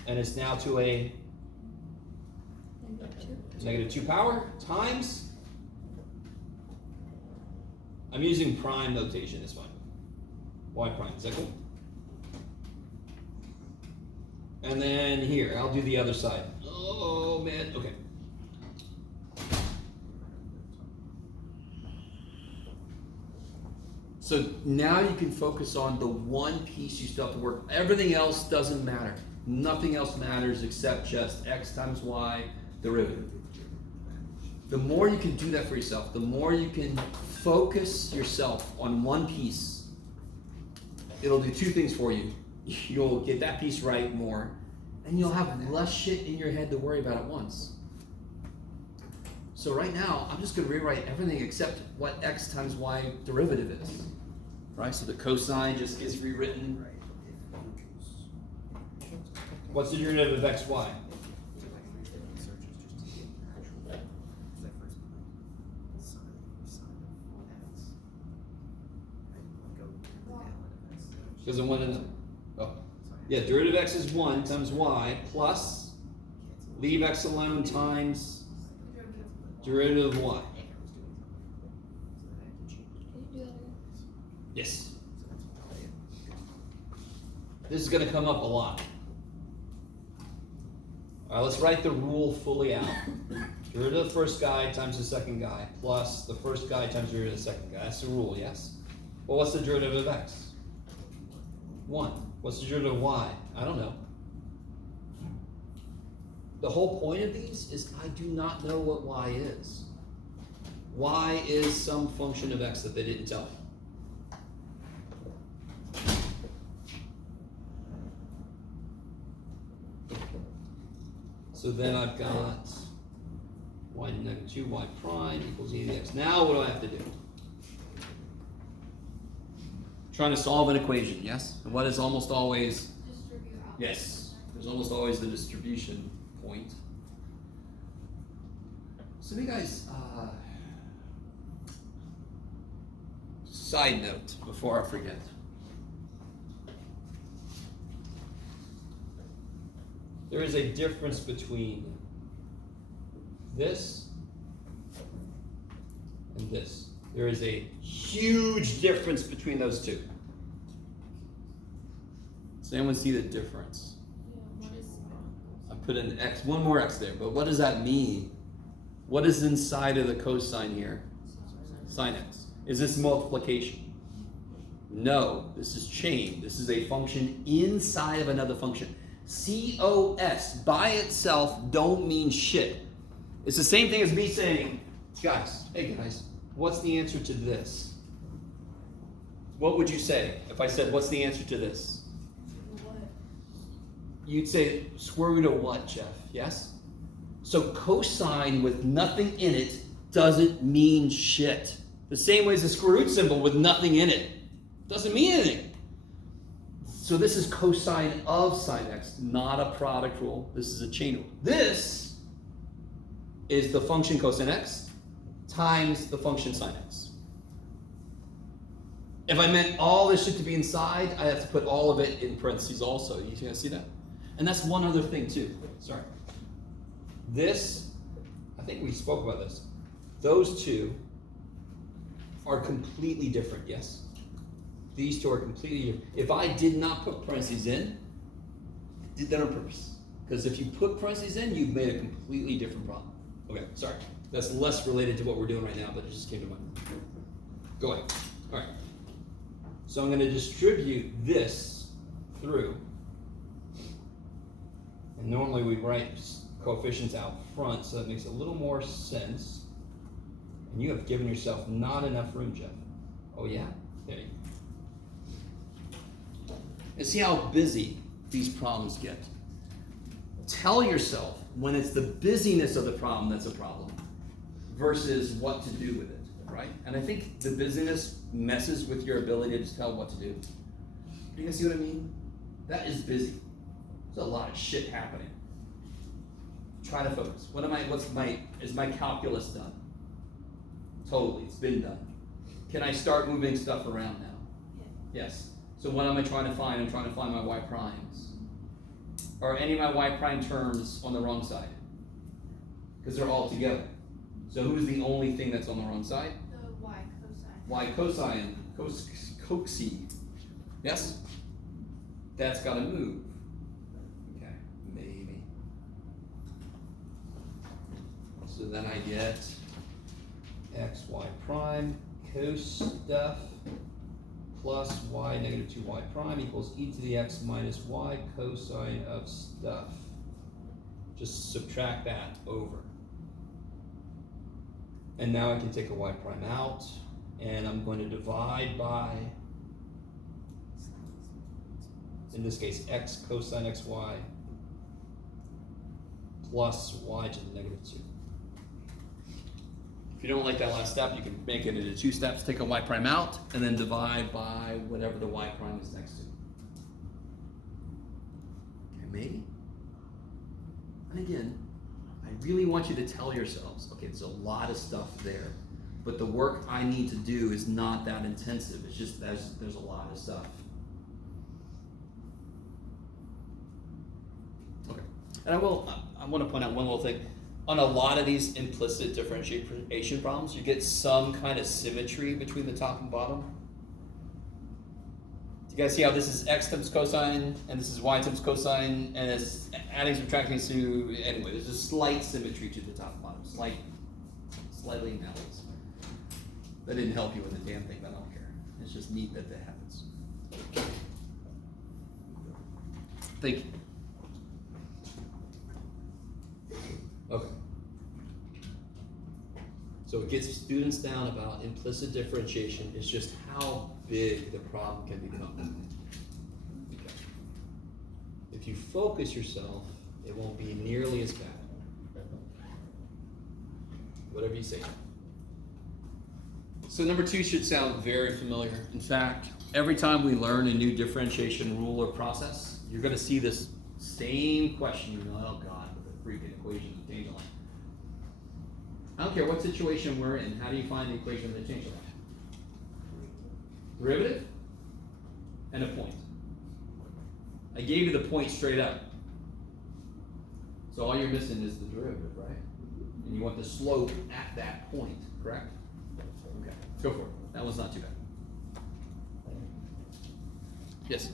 and it's now to a negative 2 power times. I'm using prime notation, it's fine. Y prime, is that cool? And then here, I'll do the other side. Oh man, okay. So now you can focus on the one piece you still have to work. Everything else doesn't matter. Nothing else matters except just x times y derivative. The more you can do that for yourself, the more you can focus yourself on one piece, it'll do 2 things for you. You'll get that piece right more, and you'll have less shit in your head to worry about at once. So right now, I'm just going to rewrite everything except what x times y derivative is. Right, so the cosine just gets rewritten. What's the derivative of xy? Because I want to, oh, yeah, derivative of x is 1 times y plus leave x alone times derivative of y. Yes. This is going to come up a lot. All right, let's write the rule fully out. Derivative of the first guy times the second guy plus the first guy times the derivative of the second guy. That's the rule, yes? Well, what's the derivative of x? 1. What's the derivative of y? I don't know. The whole point of these is I do not know what y is. Y is some function of x that they didn't tell me. So then I've got y negative 2y prime equals e to the x. Now what do I have to do? Trying to solve an equation, yes? And what is almost always, Distribute out. yes, there's almost always the distribution point. So you guys, side note before I forget. There is a difference between this and this. There is a huge difference between those two. Does anyone see the difference? Yeah, what is I put an x, one more x there, but what does that mean? What is inside of the cosine here? Sine x. Is this multiplication? No, this is chain. This is a function inside of another function. COS by itself don't mean shit. It's the same thing as me saying, guys, hey guys, what's the answer to this? What would you say if I said, what's the answer to this? what? You'd say, square root of what, Jeff? Yes? So cosine with nothing in it doesn't mean shit. The same way as the square root symbol with nothing in it doesn't mean anything. So this is cosine of sine x, not a product rule. This is a chain rule. This is the function cosine x times the function sine x. If I meant all this shit to be inside, I have to put all of it in parentheses also. You guys see that? And that's one other thing too. Sorry. This, I think we spoke about this. Those two are completely different, yes? These two are completely different. If I did not put parentheses in, I did that on purpose. Because if you put parentheses in, you've made a completely different problem. Okay, sorry. That's less related to what we're doing right now, but it just came to mind. Go ahead. All right. So I'm going to distribute this through. And normally we write coefficients out front, so that makes a little more sense. And you have given yourself not enough room, Jeff. Oh yeah? There you go. And see how busy these problems get. Tell yourself when it's the busyness of the problem that's a problem versus what to do with it, right? And I think the busyness messes with your ability to tell what to do. Do you guys see what I mean? That is busy. There's a lot of shit happening. Try to focus. Is my calculus done? Totally, it's been done. Can I start moving stuff around now? Yeah. Yes. So what am I trying to find? I'm trying to find my y primes. Are any of my y prime terms on the wrong side? Because they're all together. So who's the only thing that's on the wrong side? The y cosine. Y cosine, cosine. Yes? That's got to move. Okay, maybe. So then I get x, y prime, cos stuff, plus y negative 2y prime equals e to the x minus y cosine of stuff. Just subtract that over. And now I can take a y prime out, and I'm going to divide by, in this case, x cosine xy plus y to the negative 2. If you don't like that last step, you can make it into 2 steps. Take a y prime out, and then divide by whatever the y prime is next to. Okay, maybe? And again, I really want you to tell yourselves, okay, there's a lot of stuff there, but the work I need to do is not that intensive. It's just there's a lot of stuff. Okay, and I want to point out one little thing. On a lot of these implicit differentiation problems, you get some kind of symmetry between the top and bottom. Do you guys see how this is x times cosine, and this is y times cosine, and it's adding, subtracting to, anyway, there's a slight symmetry to the top and bottom, slightly analogous. That didn't help you with the damn thing, but I don't care. It's just neat that happens. Thank you. Okay. So it gets students down about implicit differentiation. It's just how big the problem can become. Okay. If you focus yourself, it won't be nearly as bad. whatever you say. So number 2 should sound very familiar. In fact, every time we learn a new differentiation rule or process, you're going to see this same question. You know, oh God, the freaking equation of the tangent line. I don't care what situation we're in. How do you find the equation of the tangent line? Derivative and a point. I gave you the point straight up. So all you're missing is the derivative, right? And you want the slope at that point, correct? Okay, go for it. That one's not too bad. Yes?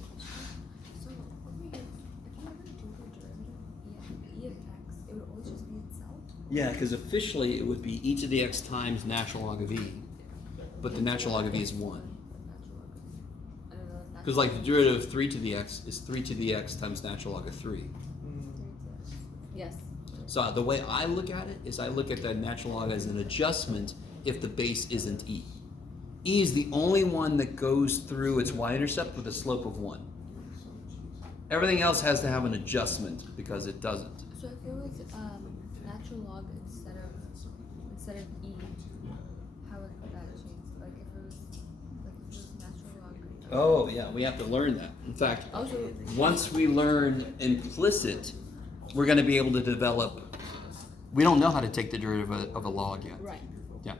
So, if you ever do the derivative, e of x, it would always just be itself? Yeah, because officially it would be e to the x times natural log of e, but the natural log of e is 1. Because like the derivative of 3 to the x is 3 to the x times natural log of 3. Yes. So the way I look at it is I look at the natural log as an adjustment if the base isn't e. E is the only one that goes through its y-intercept with a slope of 1. Everything else has to have an adjustment because it doesn't. So if it was natural log instead of e, how would that change? Like if it was natural log. Oh yeah, we have to learn that. In fact, Also, once we learn implicit, we're going to be able to develop. We don't know how to take the derivative of a log yet. right. Yeah,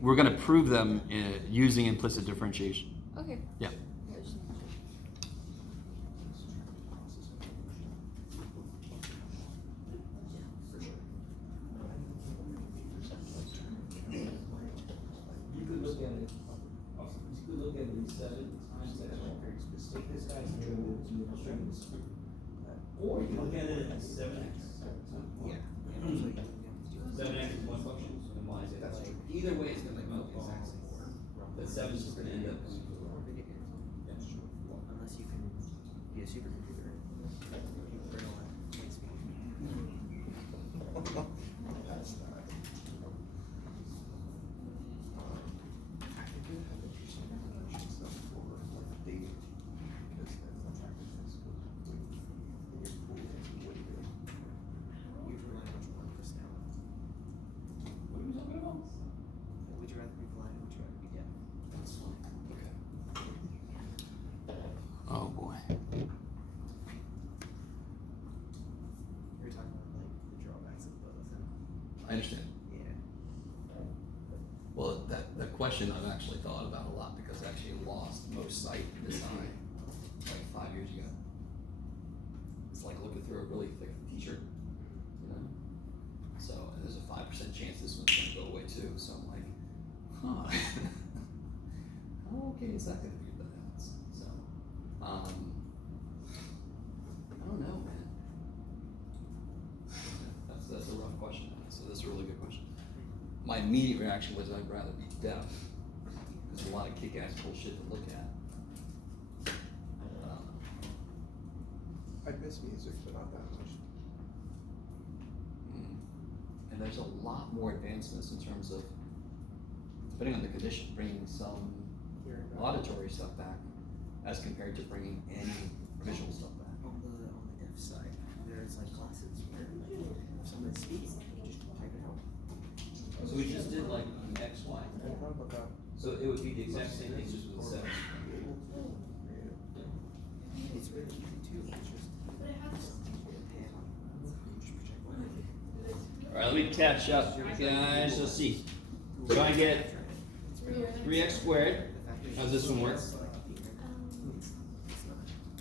we're going to prove them using implicit differentiation. Okay. Yeah. You could look at it. You could look at it in 7 times that. Take this guy's derivative to the strings. Or you can look at it as 7x. Yeah. 7x is one function, and y is That's true. Either way, it's going to come out the exact same order. But 7 is going to end up. Unless you can be a supercomputer. Bring all that light speed. You'd rely much more on personality. What are we talking about? Would you rather be blind or would you rather be deaf? That's fine. Okay. Oh boy. You were talking about like the drawbacks of both, and I understand. yeah. Well, that question I've actually thought about a lot because I actually lost most sight in this eye like 5 years ago. It's like looking through a really thick t-shirt, you know? So there's a 5% chance this one's gonna go away too. So I'm like, huh. How okay is that gonna be if that happens? So, I don't know, man. That's a rough question. So that's a really good question. My immediate reaction was I'd rather be deaf. There's a lot of kick-ass bullshit to look at. I miss music, but not that much. And there's a lot more advancements in terms of, depending on the condition, bringing some Hearing back. auditory stuff back as compared to bringing any visual stuff back. On the deaf side, there's like classes where if someone speaks, you just type it out. So we just did like an X, Y. I hadn't thought about that. So it would be the exact same thing just with a 7. It's really easy too. It's just But it has. pan. You just project one. Alright, let me catch up, guys. Let's see. So I get 3x squared. How's this one work? It's not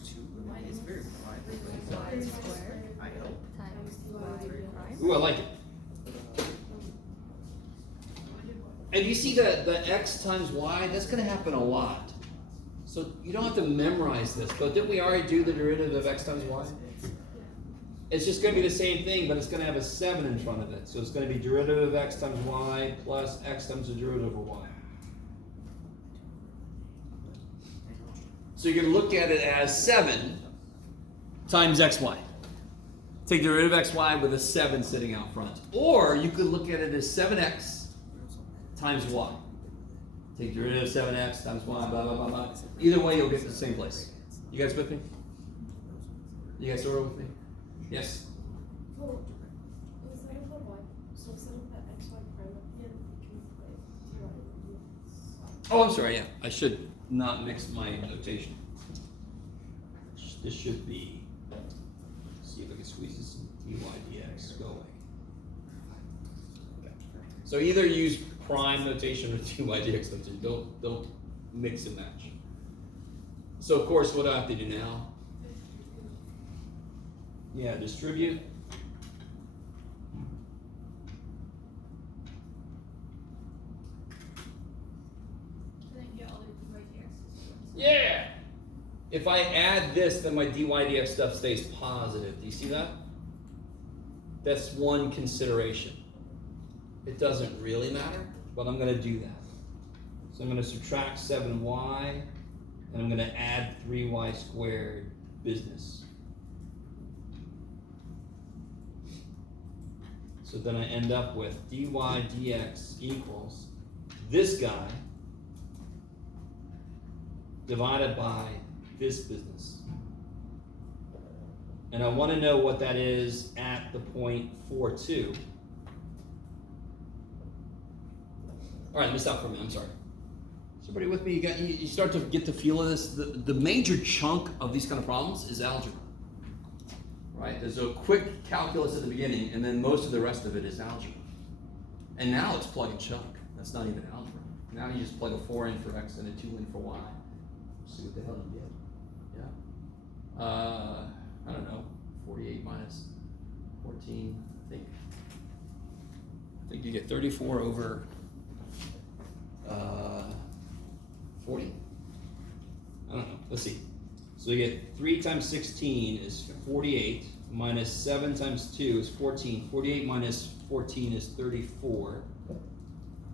too. It's very wide. Y squared I hope. times y prime. Ooh, I like it. And you see the x times y, that's gonna happen a lot. So you don't have to memorize this, but didn't we already do the derivative of x times y? It's just gonna be the same thing, but it's gonna have a 7 in front of it. So it's gonna be derivative of x times y plus x times the derivative of y. So you're gonna look at it as 7 times xy. Take the derivative of xy with a 7 sitting out front. Or you could look at it as 7x times y. Take the derivative of 7x times y, blah, blah, blah, blah. Either way, you'll get to the same place. You guys with me? You guys are with me? Yes? So, instead of the y, so instead of the xy prime at the end, Oh, I'm sorry, yeah. I should not mix my notation. This should be, let's see if I can squeeze this dy dx, go away. Okay. So either use prime notation or dy dx notation. Don't mix and match. So of course, what do I have to do now? Yeah, distribute. And then get all the dy dx's. Yeah! If I add this, then my dy dx stuff stays positive. Do you see that? That's one consideration. It doesn't really matter, but I'm gonna do that. So I'm gonna subtract 7y, and I'm gonna add 3y squared business. So then I end up with dy dx equals this guy divided by this business. And I want to know what that is at the point 4, 2. All right, missed out for a minute, I'm sorry. Is everybody with me? You start to get the feel of this. The major chunk of these kind of problems is algebra. Right? There's a quick calculus at the beginning, and then most of the rest of it is algebra. And now it's plug and chunk. That's not even algebra. Now you just plug a 4 in for x and a 2 in for y. See what the hell you get. Yeah. I don't know. 48 minus 14. I think you get 34 over 40. I don't know. Let's see. So you get 3 times 16 is 48, minus 7 times 2 is 14. 48 minus 14 is 34.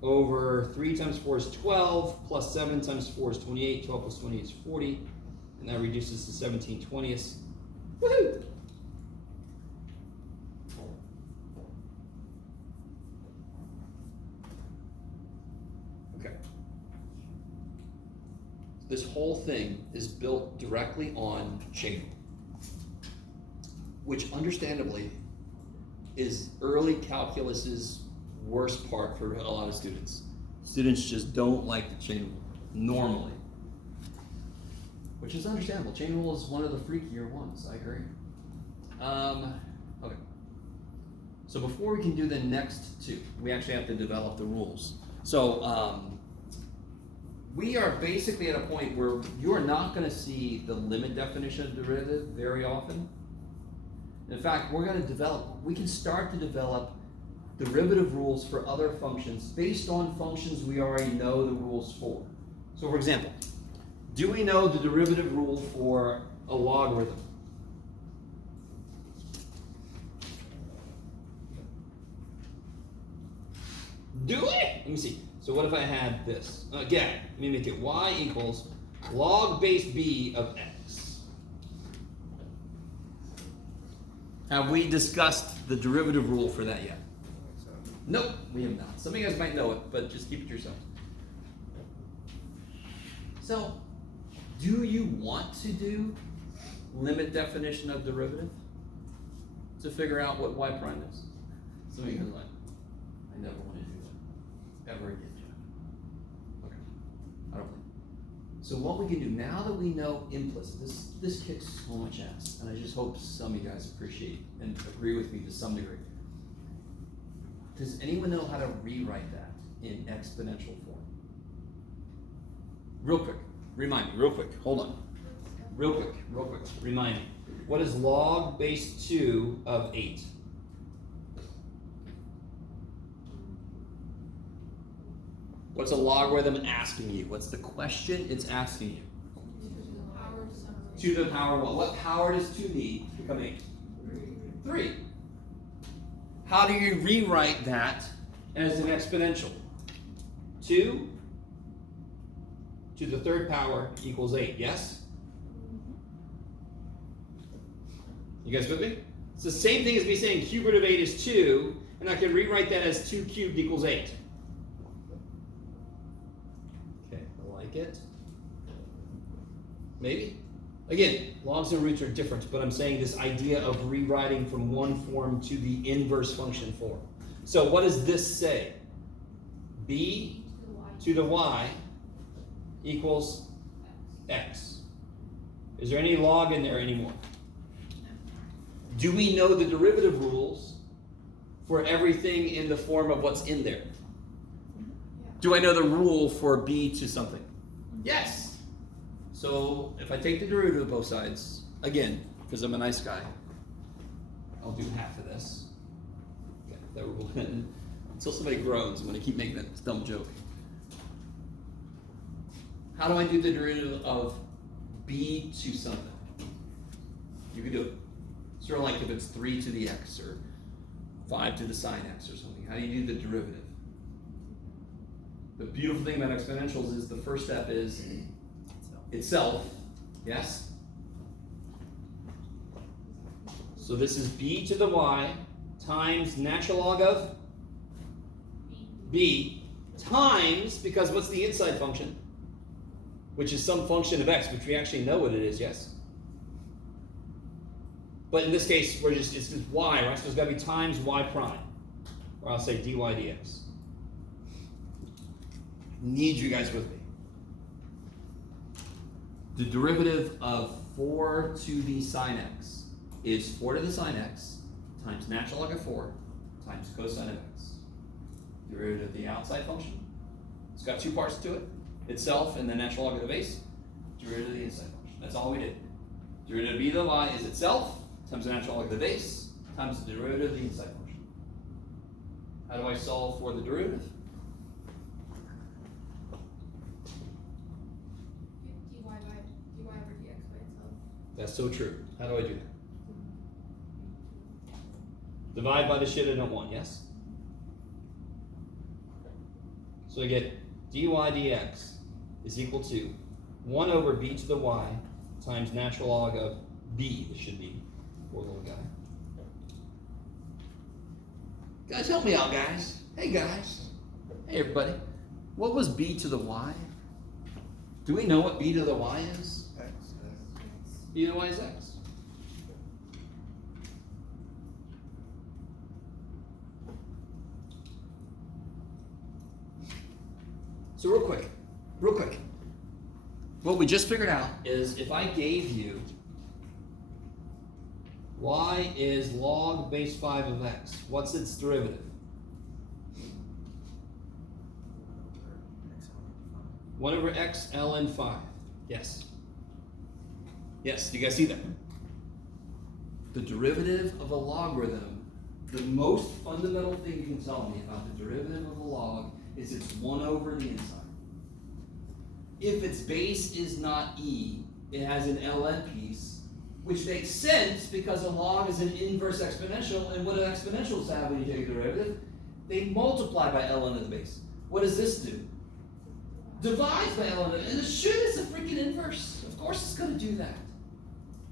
Over 3 times 4 is 12, plus 7 times 4 is 28. 12 plus 28 is 40. And that reduces to 17/20. Woohoo! Okay. This whole thing is built directly on chain rule, which understandably is early calculus's worst part for a lot of students. Students just don't like the chain rule, normally. Which is understandable. Chain rule is one of the freakier ones, I agree. Okay. So before we can do the next two, we actually have to develop the rules. So we are basically at a point where you are not going to see the limit definition of derivative very often. In fact, we can start to develop derivative rules for other functions based on functions we already know the rules for. So for example, do we know the derivative rule for a logarithm? Do we? Let me see. So what if I had this? Again, let me make it y equals log base b of x. Have we discussed the derivative rule for that yet? Nope, we have not. Some of you guys might know it, but just keep it to yourself. So, do you want to do limit definition of derivative to figure out what y prime is? Some of you guys are like, I never want to do that ever again, Jeff. Okay, I don't think. So what we can do now that we know implicit, this kicks so much ass, and I just hope some of you guys appreciate and agree with me to some degree. Does anyone know how to rewrite that in exponential form? Real quick, remind me, real quick, hold on. Real quick, remind me. What is log base 2 of 8? What's a logarithm asking you? What's the question it's asking you? To the power what? What power does 2 need to become 8? 3. How do you rewrite that as an exponential? 2 to the 3rd power equals 8, yes? You guys with me? It's the same thing as me saying cube root of 8 is 2, and I can rewrite that as 2 cubed equals 8. Okay, I like it. Maybe? Again, logs and roots are different, but I'm saying this idea of rewriting from one form to the inverse function form. So what does this say? B to the y equals x. Is there any log in there anymore? Do we know the derivative rules for everything in the form of what's in there? Do I know the rule for b to something? Yes. So if I take the derivative of both sides, again, because I'm a nice guy, I'll do half of this. Okay, that rule until somebody groans when I keep making that dumb joke. How do I do the derivative of b to something? You can do it. Sort of like if it's 3 to the x or 5 to the sine x or something. How do you do the derivative? The beautiful thing about exponentials is the first step is itself. Yes? So this is b to the y times natural log of b times, because what's the inside function? Which is some function of x, which we actually know what it is, yes? But in this case, it's just y, right? So it's got to be times y prime. Or I'll say dy dx. Need you guys with me. The derivative of 4 to the sine x is 4 to the sine x times natural log of 4 times cosine of x. Derivative of the outside function. It's got two parts to it. Itself and the natural log of the base. Derivative of the inside function. That's all we did. Derivative of b to the y is itself times the natural log of the base times the derivative of the inside function. How do I solve for the derivative? dy over dx by itself. That's so true. How do I do that? Divide by the shit I don't want, yes? So I get dy dx is equal to 1 over b to the y times natural log of b, this should be, poor little guy. Guys, help me out, guys. Hey, guys. Hey, everybody. What was b to the y? Do we know what b to the y is? X. B to the y is x. So real quick. What we just figured out is if I gave you y is log base 5 of x, what's its derivative? 1 over x ln 5. Yes. Yes, do you guys see that? The derivative of a logarithm, the most fundamental thing you can tell me about the derivative of a log is it's 1 over the inside. If its base is not e, it has an ln piece, which makes sense because a log is an inverse exponential, and what do exponentials have when you take a derivative? They multiply by ln to the base. What does this do? Divides by ln, and sure, it's a freaking inverse. Of course it's going to do that.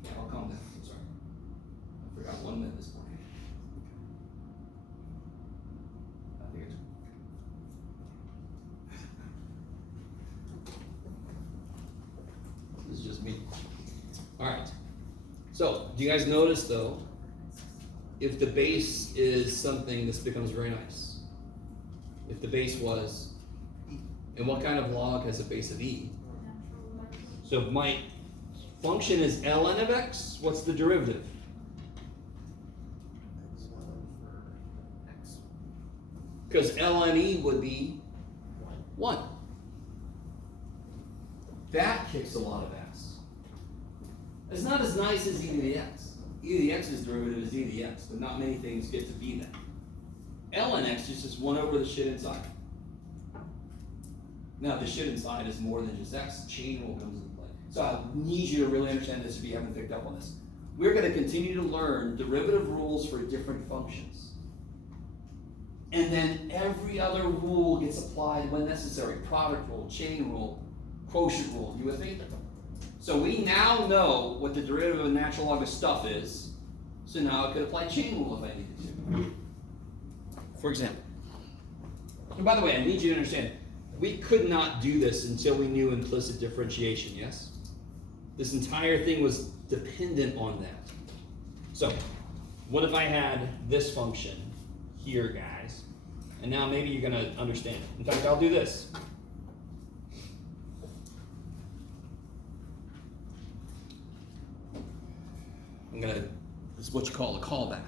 Yeah, I'll calm down. I'm sorry. I forgot 1 minute this morning. I think it's... This is just me. All right. So, do you guys notice though, if the base is something, this becomes very nice. If the base was, and what kind of log has a base of e? So if my function is ln of x, what's the derivative? Because ln e would be 1. That kicks a lot of ass. It's not as nice as e to the x. E to the x's derivative is e to the x, but not many things get to be that. ln x is just 1 over the shit inside. Now, if the shit inside is more than just x, chain rule comes into play. So I need you to really understand this if you haven't picked up on this. We're going to continue to learn derivative rules for different functions. And then every other rule gets applied when necessary. Product rule, chain rule, quotient rule. You with me? So we now know what the derivative of a natural log of stuff is. So now I could apply chain rule if I needed to. For example. And by the way, I need you to understand, we could not do this until we knew implicit differentiation, yes? This entire thing was dependent on that. So, what if I had this function here, guys? And now maybe you're gonna understand it. In fact, I'll do this. this is what you call a callback.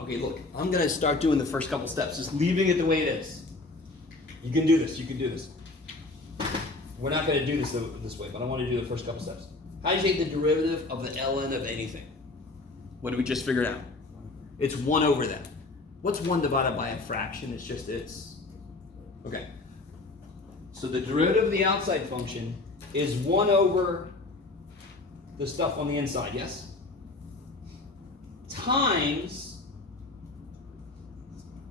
Okay, look, I'm gonna start doing the first couple steps, just leaving it the way it is. You can do this, We're not gonna do this way, but I wanna do the first couple steps. How do you take the derivative of the ln of anything? What did we just figure out? It's 1 over that. What's 1 divided by a fraction? Okay. So the derivative of the outside function is 1 over the stuff on the inside, yes? Times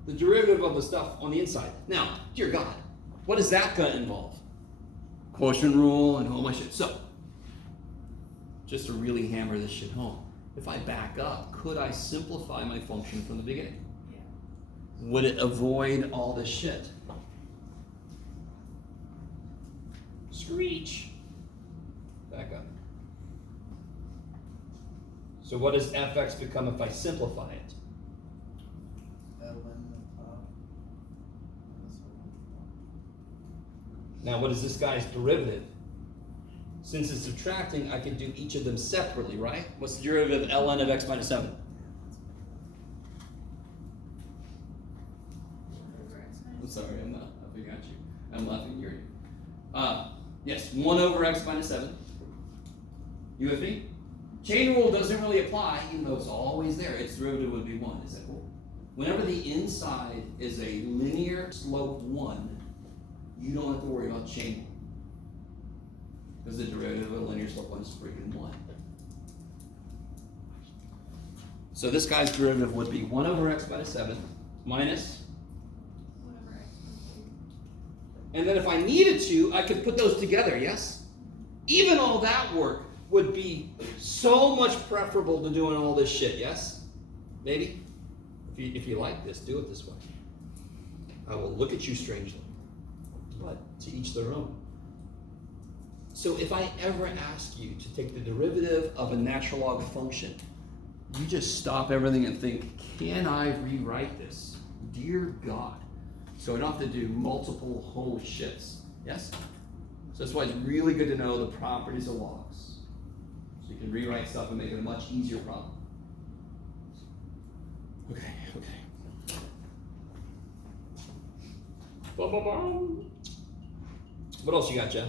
the derivative of the stuff on the inside. Now, dear God, what is that going to involve? Quotient rule and all my shit. So, just to really hammer this shit home, if I back up, could I simplify my function from the beginning? Yeah. Would it avoid all this shit? Screech. Back up. So what does fx become if I simplify it? Now what is this guy's derivative? Since it's subtracting, I can do each of them separately, right? What's the derivative of ln of x minus 7? I'm sorry, I'm not laughing at you. I'm laughing at you. Yes, 1 over x minus 7. You with me? Chain rule doesn't really apply, even though it's always there. Its derivative would be 1. Is that cool? Whenever the inside is a linear slope 1, you don't have to worry about chain rule. Because the derivative of a linear slope 1 is freaking 1. So this guy's derivative would be 1 over x minus 7 minus. 1 over x plus 2. And then if I needed to, I could put those together, yes? Even all that work would be so much preferable to doing all this shit, yes? Maybe? If you like this, do it this way. I will look at you strangely. But to each their own. So if I ever ask you to take the derivative of a natural log function, you just stop everything and think, can I rewrite this? Dear God. So I don't have to do multiple holy shits. Yes? So that's why it's really good to know the properties of logs. So you can rewrite stuff and make it a much easier problem. Okay. What else you got, Jeff?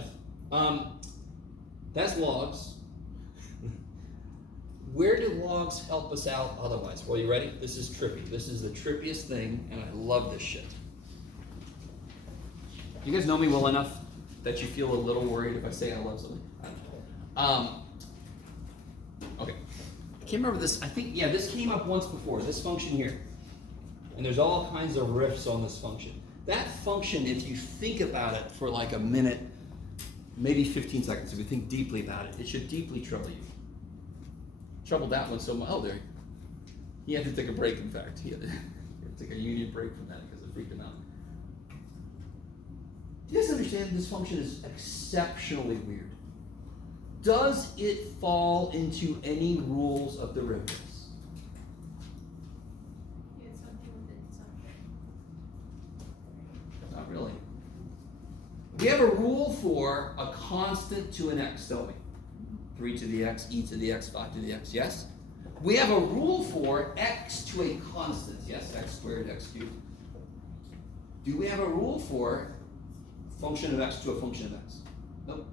That's logs. Where do logs help us out otherwise? Well, you ready? This is trippy. This is the trippiest thing, and I love this shit. You guys know me well enough that you feel a little worried if I say I love something? I don't know. Okay. I can't remember this. I think, yeah, this came up once before, this function here. And there's all kinds of riffs on this function. That function, if you think about it for like a minute, maybe 15 seconds, if you think deeply about it, it should deeply trouble you. Troubled that one so much. Oh, there. He had to take a break, in fact. He had to take a union break from that because it freaked him out. Do you guys understand this function is exceptionally weird? Does it fall into any rules of derivatives? Yeah, something within something. Not really. We have a rule for a constant to an x, don't we? 3 to the x, e to the x, 5 to the x, yes? We have a rule for x to a constant, yes? X squared, x cubed. Do we have a rule for function of x to a function of x? Nope.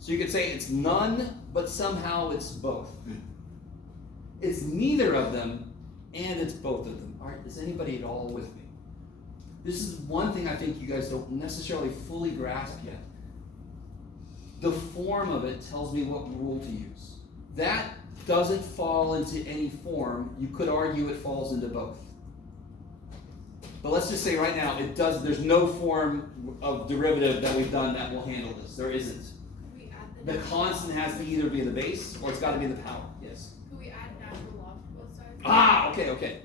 So you could say it's none, but somehow it's both. It's neither of them, and it's both of them. All right, is anybody at all with me? This is one thing I think you guys don't necessarily fully grasp yet. The form of it tells me what rule to use. That doesn't fall into any form. You could argue it falls into both. But let's just say right now, it does. There's no form of derivative that we've done that will handle this. There isn't. Could we add The constant has to either be in the base or it's got to be in the power. Yes. Could we add natural log to both sides? Ah, okay.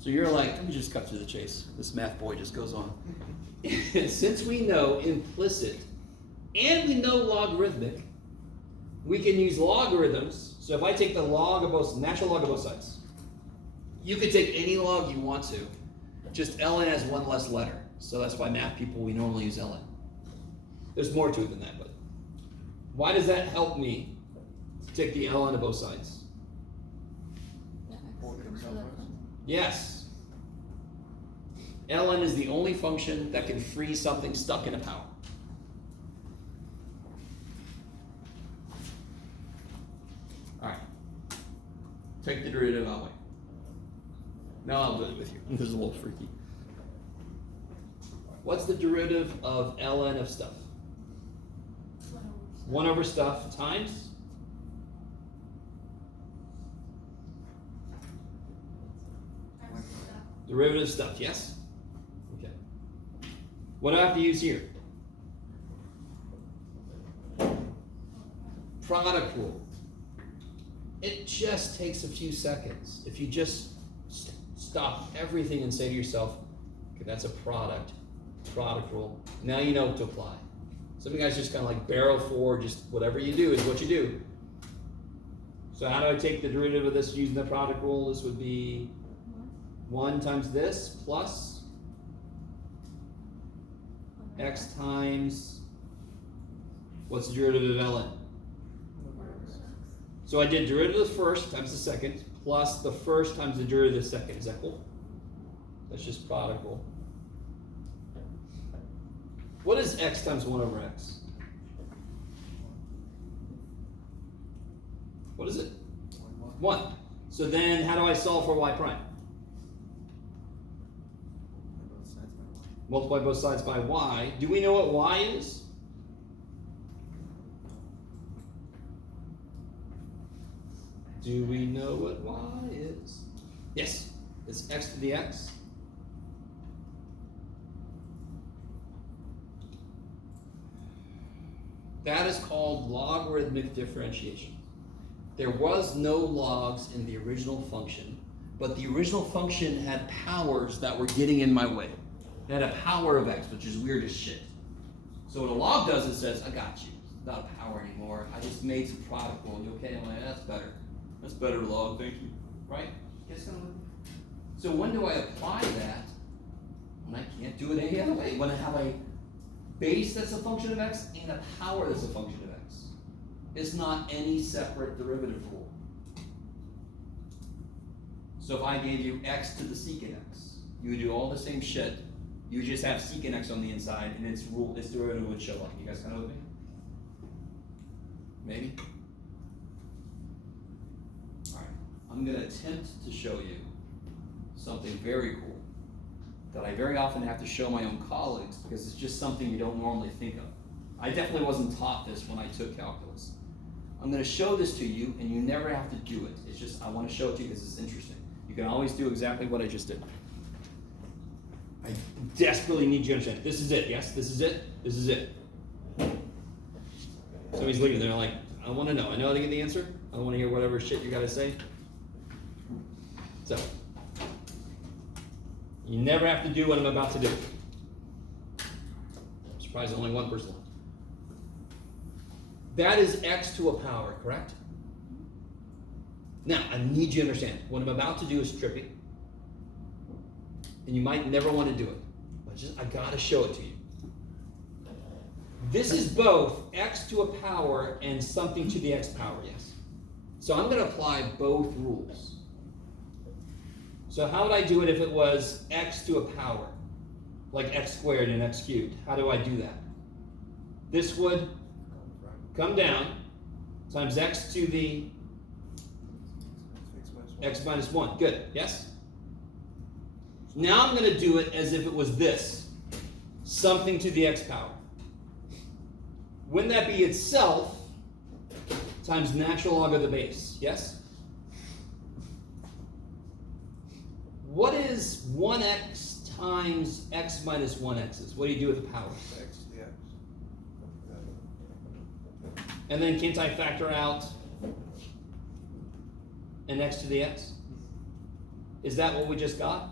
So you're like, let me just cut to the chase. This math boy just goes on. Since we know implicit and we know logarithmic, we can use logarithms. So if I take the log of both, natural log of both sides, you could take any log you want to. Just ln has one less letter. So that's why math people, we normally use ln. There's more to it than that, but why does that help me Take the ln of both sides. Yeah, x Or comes to comes the out front. Yes. ln is the only function that can free something stuck in a power. Alright. Take the derivative out way. Now I'll do it with you. This is a little freaky. What's the derivative of ln of stuff? 1 over stuff times? Derivative of stuff, yes? Okay. What do I have to use here? Product rule. It just takes a few seconds. If you just stop everything and say to yourself, okay, that's a product rule. Now you know what to apply. Some of you guys just kind of like barrel forward, just whatever you do is what you do. So how do I take the derivative of this using the product rule? This would be 1 times this plus x times, what's the derivative of ln? So I did derivative of the first times the second plus the first times the derivative of the second. Is that cool? That's just product rule. What is x times 1 over x? What is it? 1. So then how do I solve for y prime? Multiply both sides by y. Do we know what y is? Do we know what y is? Yes, it's x to the x. That is called logarithmic differentiation. There was no logs in the original function, but the original function had powers that were getting in my way. It had a power of x, which is weird as shit. So what a log does, it says, I got you. It's not a power anymore. I just made some product rule. You okay? I'm like, that's better. That's better, log. Thank you. Right? Guess kind of. So when do I apply that? When I can't do it any other way. When I have a base that's a function of x and a power that's a function of x. It's not any separate derivative rule. So if I gave you x to the secant x, you would do all the same shit. You would just have secant x on the inside, and its derivative would show up. You guys kind of with me? Maybe? Alright. I'm going to attempt to show you something very cool that I very often have to show my own colleagues because it's just something you don't normally think of. I definitely wasn't taught this when I took calculus. I'm going to show this to you, and you never have to do it. It's just I want to show it to you because it's interesting. You can always do exactly what I just did. I desperately need you to understand. This is it, yes? This is it? This is it. Somebody's leaving. They're like, I want to know. I know how to get the answer. I don't want to hear whatever shit you got to say. So, you never have to do what I'm about to do. I'm surprised only one person left. That is x to a power, correct? Now, I need you to understand. What I'm about to do is tricky. And you might never want to do it. But I gotta show it to you. This is both x to a power and something to the x power, yes. So I'm gonna apply both rules. So how would I do it if it was x to a power? Like x squared and x cubed. How do I do that? This would come down times x to the x minus 1. Good, yes? Now I'm going to do it as if it was this. Something to the x power. Wouldn't that be itself times natural log of the base? Yes? What is 1x times x minus 1x's? What do you do with the powers? X to the x. And then can't I factor out an x to the x? Is that what we just got?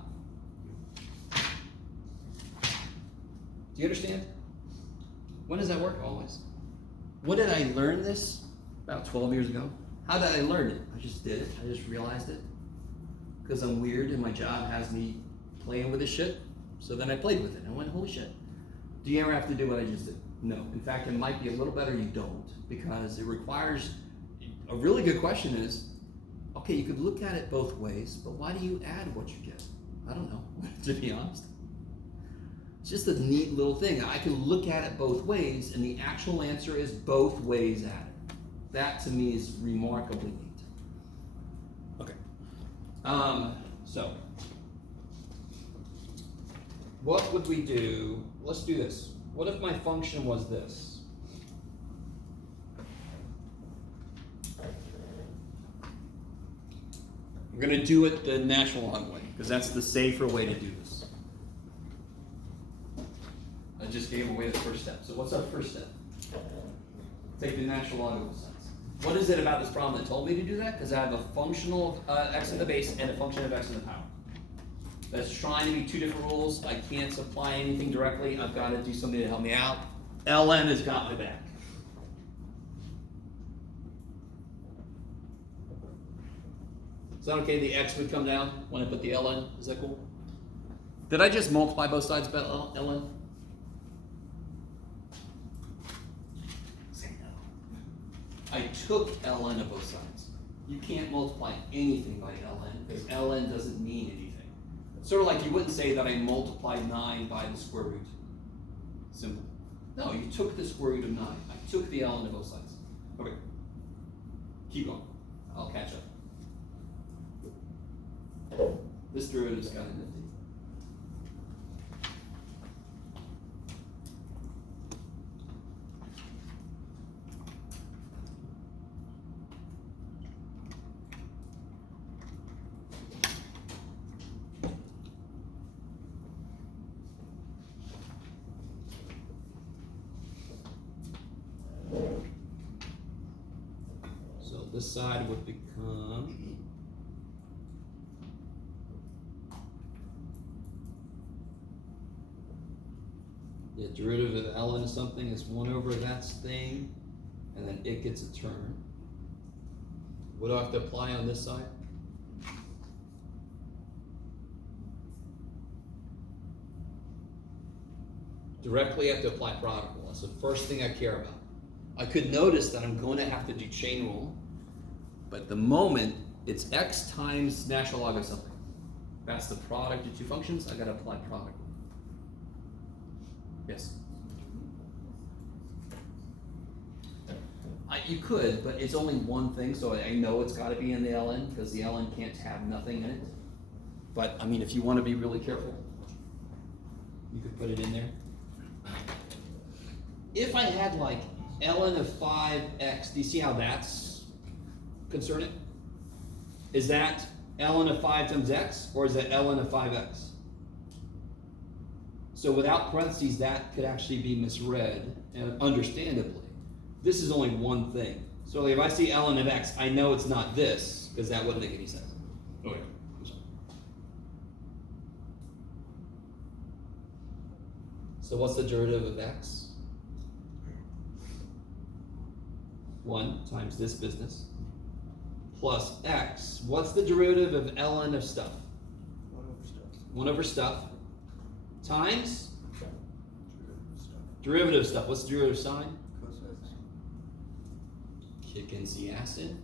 Do you understand? When does that work? Always. When did I learn this? About 12 years ago. How did I learn it? I just did it. I just realized it. Because I'm weird and my job has me playing with this shit. So then I played with it and I went, holy shit. Do you ever have to do what I just did? No. In fact, it might be a little better you don't, because it requires a really good question is, okay, you could look at it both ways, but why do you add what you get? I don't know, to be honest. It's just a neat little thing. I can look at it both ways, and the actual answer is both ways added. That to me is remarkably neat. Okay. So, what would we do? Let's do this. What if my function was this? I'm going to do it the natural log way, because that's the safer way to do this. I just gave away the first step. So what's our first step? Take the natural log of both sides. What is it about this problem that told me to do that? Because I have a functional x in the base and a function of x in the power. That's trying to be two different rules. I can't supply anything directly. I've got to do something to help me out. ln has got my back. Is that okay? The x would come down when I put the ln. Is that cool? Did I just multiply both sides by ln? Say no. I took ln of both sides. You can't multiply anything by ln because ln doesn't mean anything. Sort of like you wouldn't say that I multiplied 9 by the square root. Simple. No, you took the square root of 9. I took the ln of both sides. Okay. Keep going. I'll catch up. This derivative is kind of nifty. So this side would become the derivative of ln of something is 1 over that thing, and then it gets a term. What do I have to apply on this side? Directly I have to apply product rule. That's the first thing I care about. I could notice that I'm going to have to do chain rule, but at the moment it's x times natural log of something. That's the product of two functions. I got to apply product rule. Yes? You could, but it's only one thing, so I know it's got to be in the ln because the ln can't have nothing in it. But I mean, if you want to be really careful, you could put it in there. If I had like ln of 5x, do you see how that's concerning? Is that ln of 5 times x, or is that ln of 5x? So without parentheses, that could actually be misread, and understandably. This is only one thing. So if I see ln of x, I know it's not this, because that wouldn't make any sense. Okay, I'm sorry. So what's the derivative of x? 1 times this business plus x. What's the derivative of ln of stuff? 1 over stuff. 1 over stuff times Derivative derivative of stuff. What's the derivative of sine? of stuff. Cos x. Kick the acid.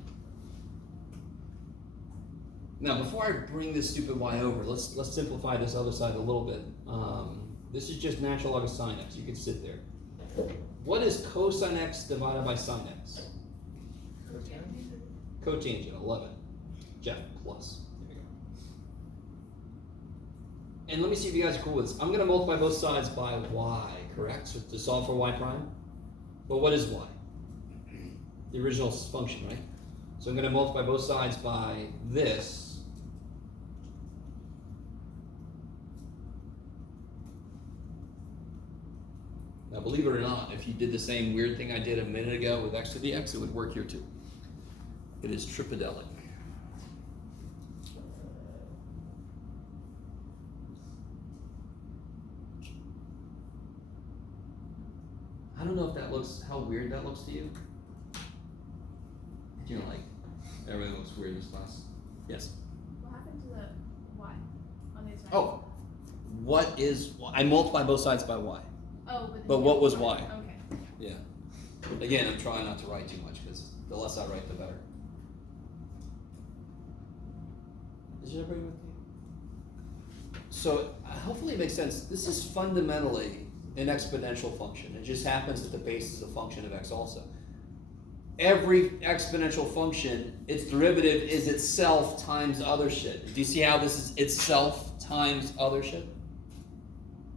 Now, before I bring this stupid y over, let's simplify this other side a little bit. This is just natural log of sine x. You can sit there. What is cosine x divided by sine x? Cotangent, 11. Jeff, plus. There we go. And let me see if you guys are cool with this. I'm going to multiply both sides by y, correct? So to solve for y prime. But what is y? The original function, right? So I'm going to multiply both sides by this. Now, believe it or not, if you did the same weird thing I did a minute ago with x to the x, it would work here too. It is tripedelic. I don't know if that looks, how weird that looks to you. You know, like, everything looks weird in this class. Yes? What happened to the y on the example? Oh, what is, I multiply both sides by y. Oh, But what was y? Okay. Yeah. Again, I'm trying not to write too much because the less I write, the better. Is everybody with me? So hopefully it makes sense. This is fundamentally an exponential function. It just happens that the base is a function of x also. Every exponential function, its derivative is itself times other shit. Do you see how this is itself times other shit?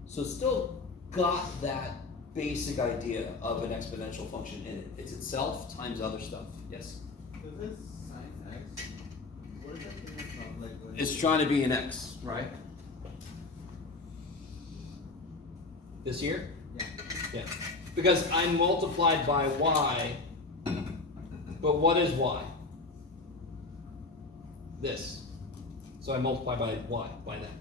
So it's still got that basic idea of an exponential function in it. It's itself times other stuff. Yes? So this sin x, what is that thing from? Like when It's trying to be an x, right? This here? Yeah. Yeah. Because I multiplied by y, but what is y? This. So I multiply by y, by that.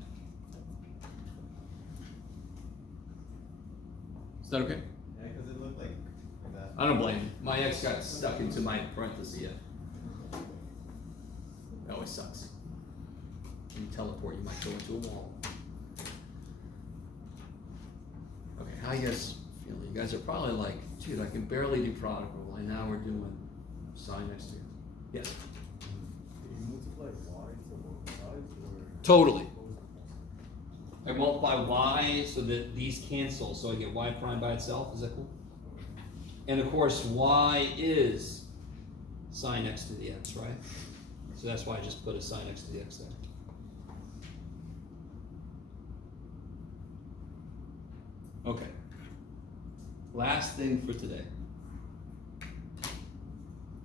Is that okay? Yeah, because it looked like that. I don't blame you. My x got stuck into my parenthesis. Yeah. That always sucks. When you teleport, you might go into a wall. Okay, how you guys feeling? You guys are probably like, dude, I can barely do product rule, and now we're doing sine x to. Yes. Did you multiply y to both sides or? Totally. What was the I multiply y so that these cancel, so I get y prime by itself. Is that cool? And of course, y is sine x to the x, right? So that's why I just put a sine x to the x there. Okay. Last thing for today.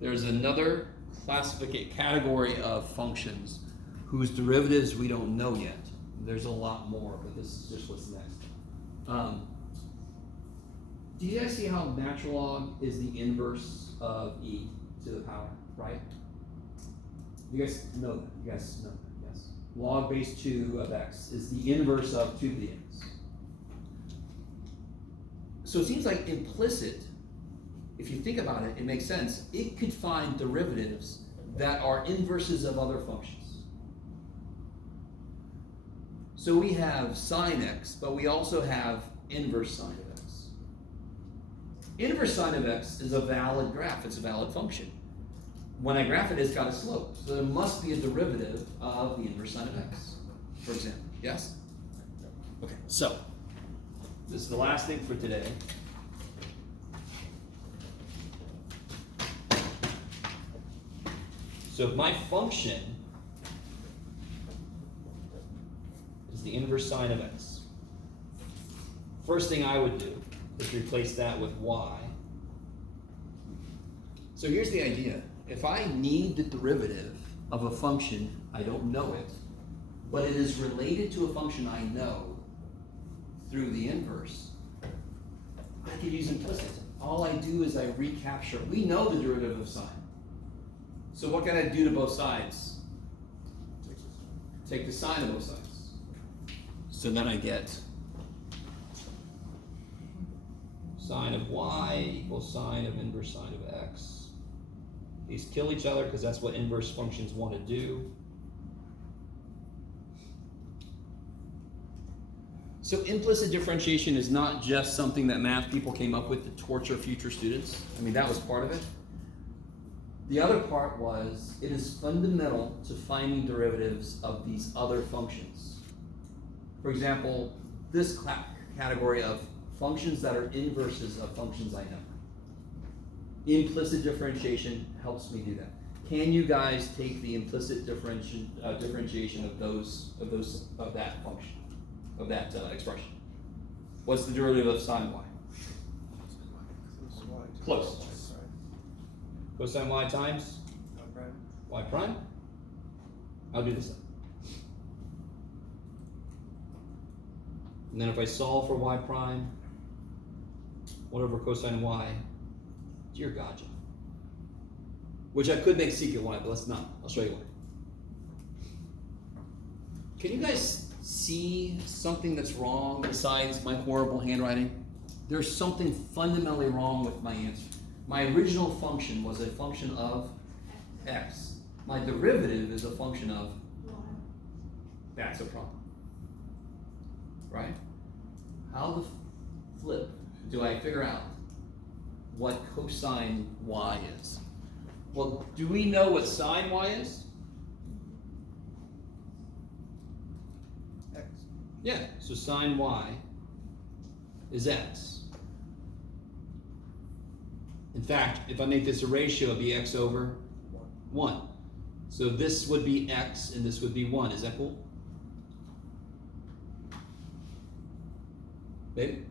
There's another category of functions whose derivatives we don't know yet. There's a lot more, but this is just what's next. Do you guys see how natural log is the inverse of e to the power, right? You guys know that. You guys know that, yes. Log base 2 of x is the inverse of 2 to the x. So it seems like implicit, if you think about it, it makes sense. It could find derivatives that are inverses of other functions. So we have sine x, but we also have inverse sine of x. Inverse sine of x is a valid graph. It's a valid function. When I graph it, it's got a slope. So there must be a derivative of the inverse sine of x, for example. Yes? Okay, so this is the last thing for today. So if my function is the inverse sine of x, first thing I would do is replace that with y. So here's the idea. If I need the derivative of a function, I don't know it, but it is related to a function I know through the inverse, I could use implicit. All I do is I recapture. We know the derivative of sine. So what can I do to both sides? Take the sine of both sides. So then I get sine of y equals sine of inverse sine of x. These kill each other because that's what inverse functions want to do. So implicit differentiation is not just something that math people came up with to torture future students. I mean, that was part of it. The other part was it is fundamental to finding derivatives of these other functions. For example, this category of functions that are inverses of functions I know. Implicit differentiation helps me do that. Can you guys take the implicit differentiation of that function, of that expression? What's the derivative of sine y? Close. Cosine y times y prime. I'll do this then. And then if I solve for y prime, 1 over cosine y, dear God, Jeff. Which I could make secant y, but let's not. I'll show you why. Can you guys see something that's wrong besides my horrible handwriting? There's something fundamentally wrong with my answer. My original function was a function of x. My derivative is a function of y. That's a problem. Right? How the flip do I figure out what cosine y is? Well, do we know what sine y is? Yeah, so sine y is x. In fact, if I make this a ratio, it'd be x over 1. So this would be x and this would be 1. Is that cool? Maybe?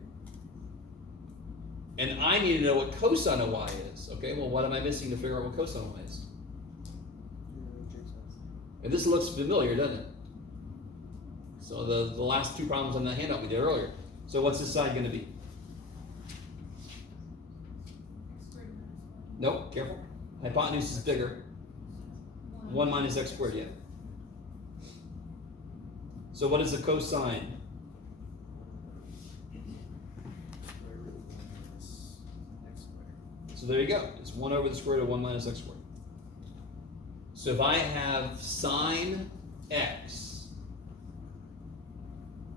And I need to know what cosine of y is. Okay, well, what am I missing to figure out what cosine of y is? And this looks familiar, doesn't it? So the last two problems on the handout we did earlier. So what's this side going to be? Nope, careful. Hypotenuse is bigger. 1 minus x squared, yeah. So what is the cosine? So there you go. It's 1 over the square root of 1 minus x squared. So if I have sine x,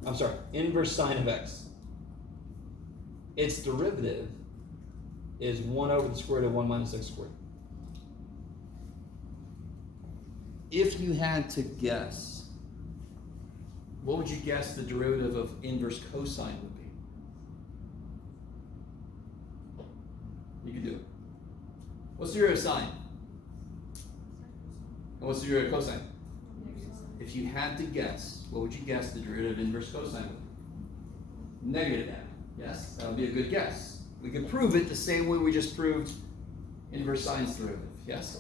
I'm sorry, inverse sine of x, its derivative is 1 over the square root of 1 minus x squared. If you had to guess, what would you guess the derivative of inverse cosine would be? You can do it. What's the derivative of sine? And what's the derivative of cosine? If you had to guess, what would you guess the derivative of inverse cosine would be? Negative that. Yes, that would be a good guess. We could prove it the same way we just proved inverse sine's derivative. Yes?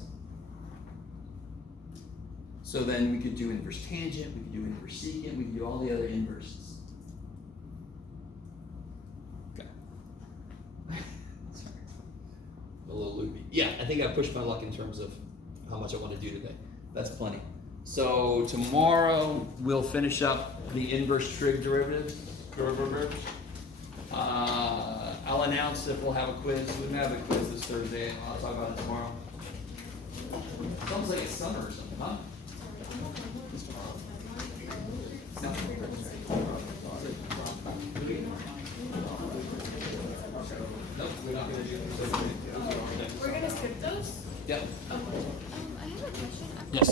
So then we could do inverse tangent, we could do inverse secant, we could do all the other inverses. Okay. Sorry. A little loopy. Yeah, I think I pushed my luck in terms of how much I want to do today. That's plenty. So tomorrow we'll finish up the inverse trig derivative. I'll announce if we'll have a quiz. We may have a quiz this Thursday. I'll talk about it tomorrow. It's almost like it's summer or something, huh? No. Nope, we're not gonna do it. We're gonna skip those? Yep. Okay. I have a question. Yes.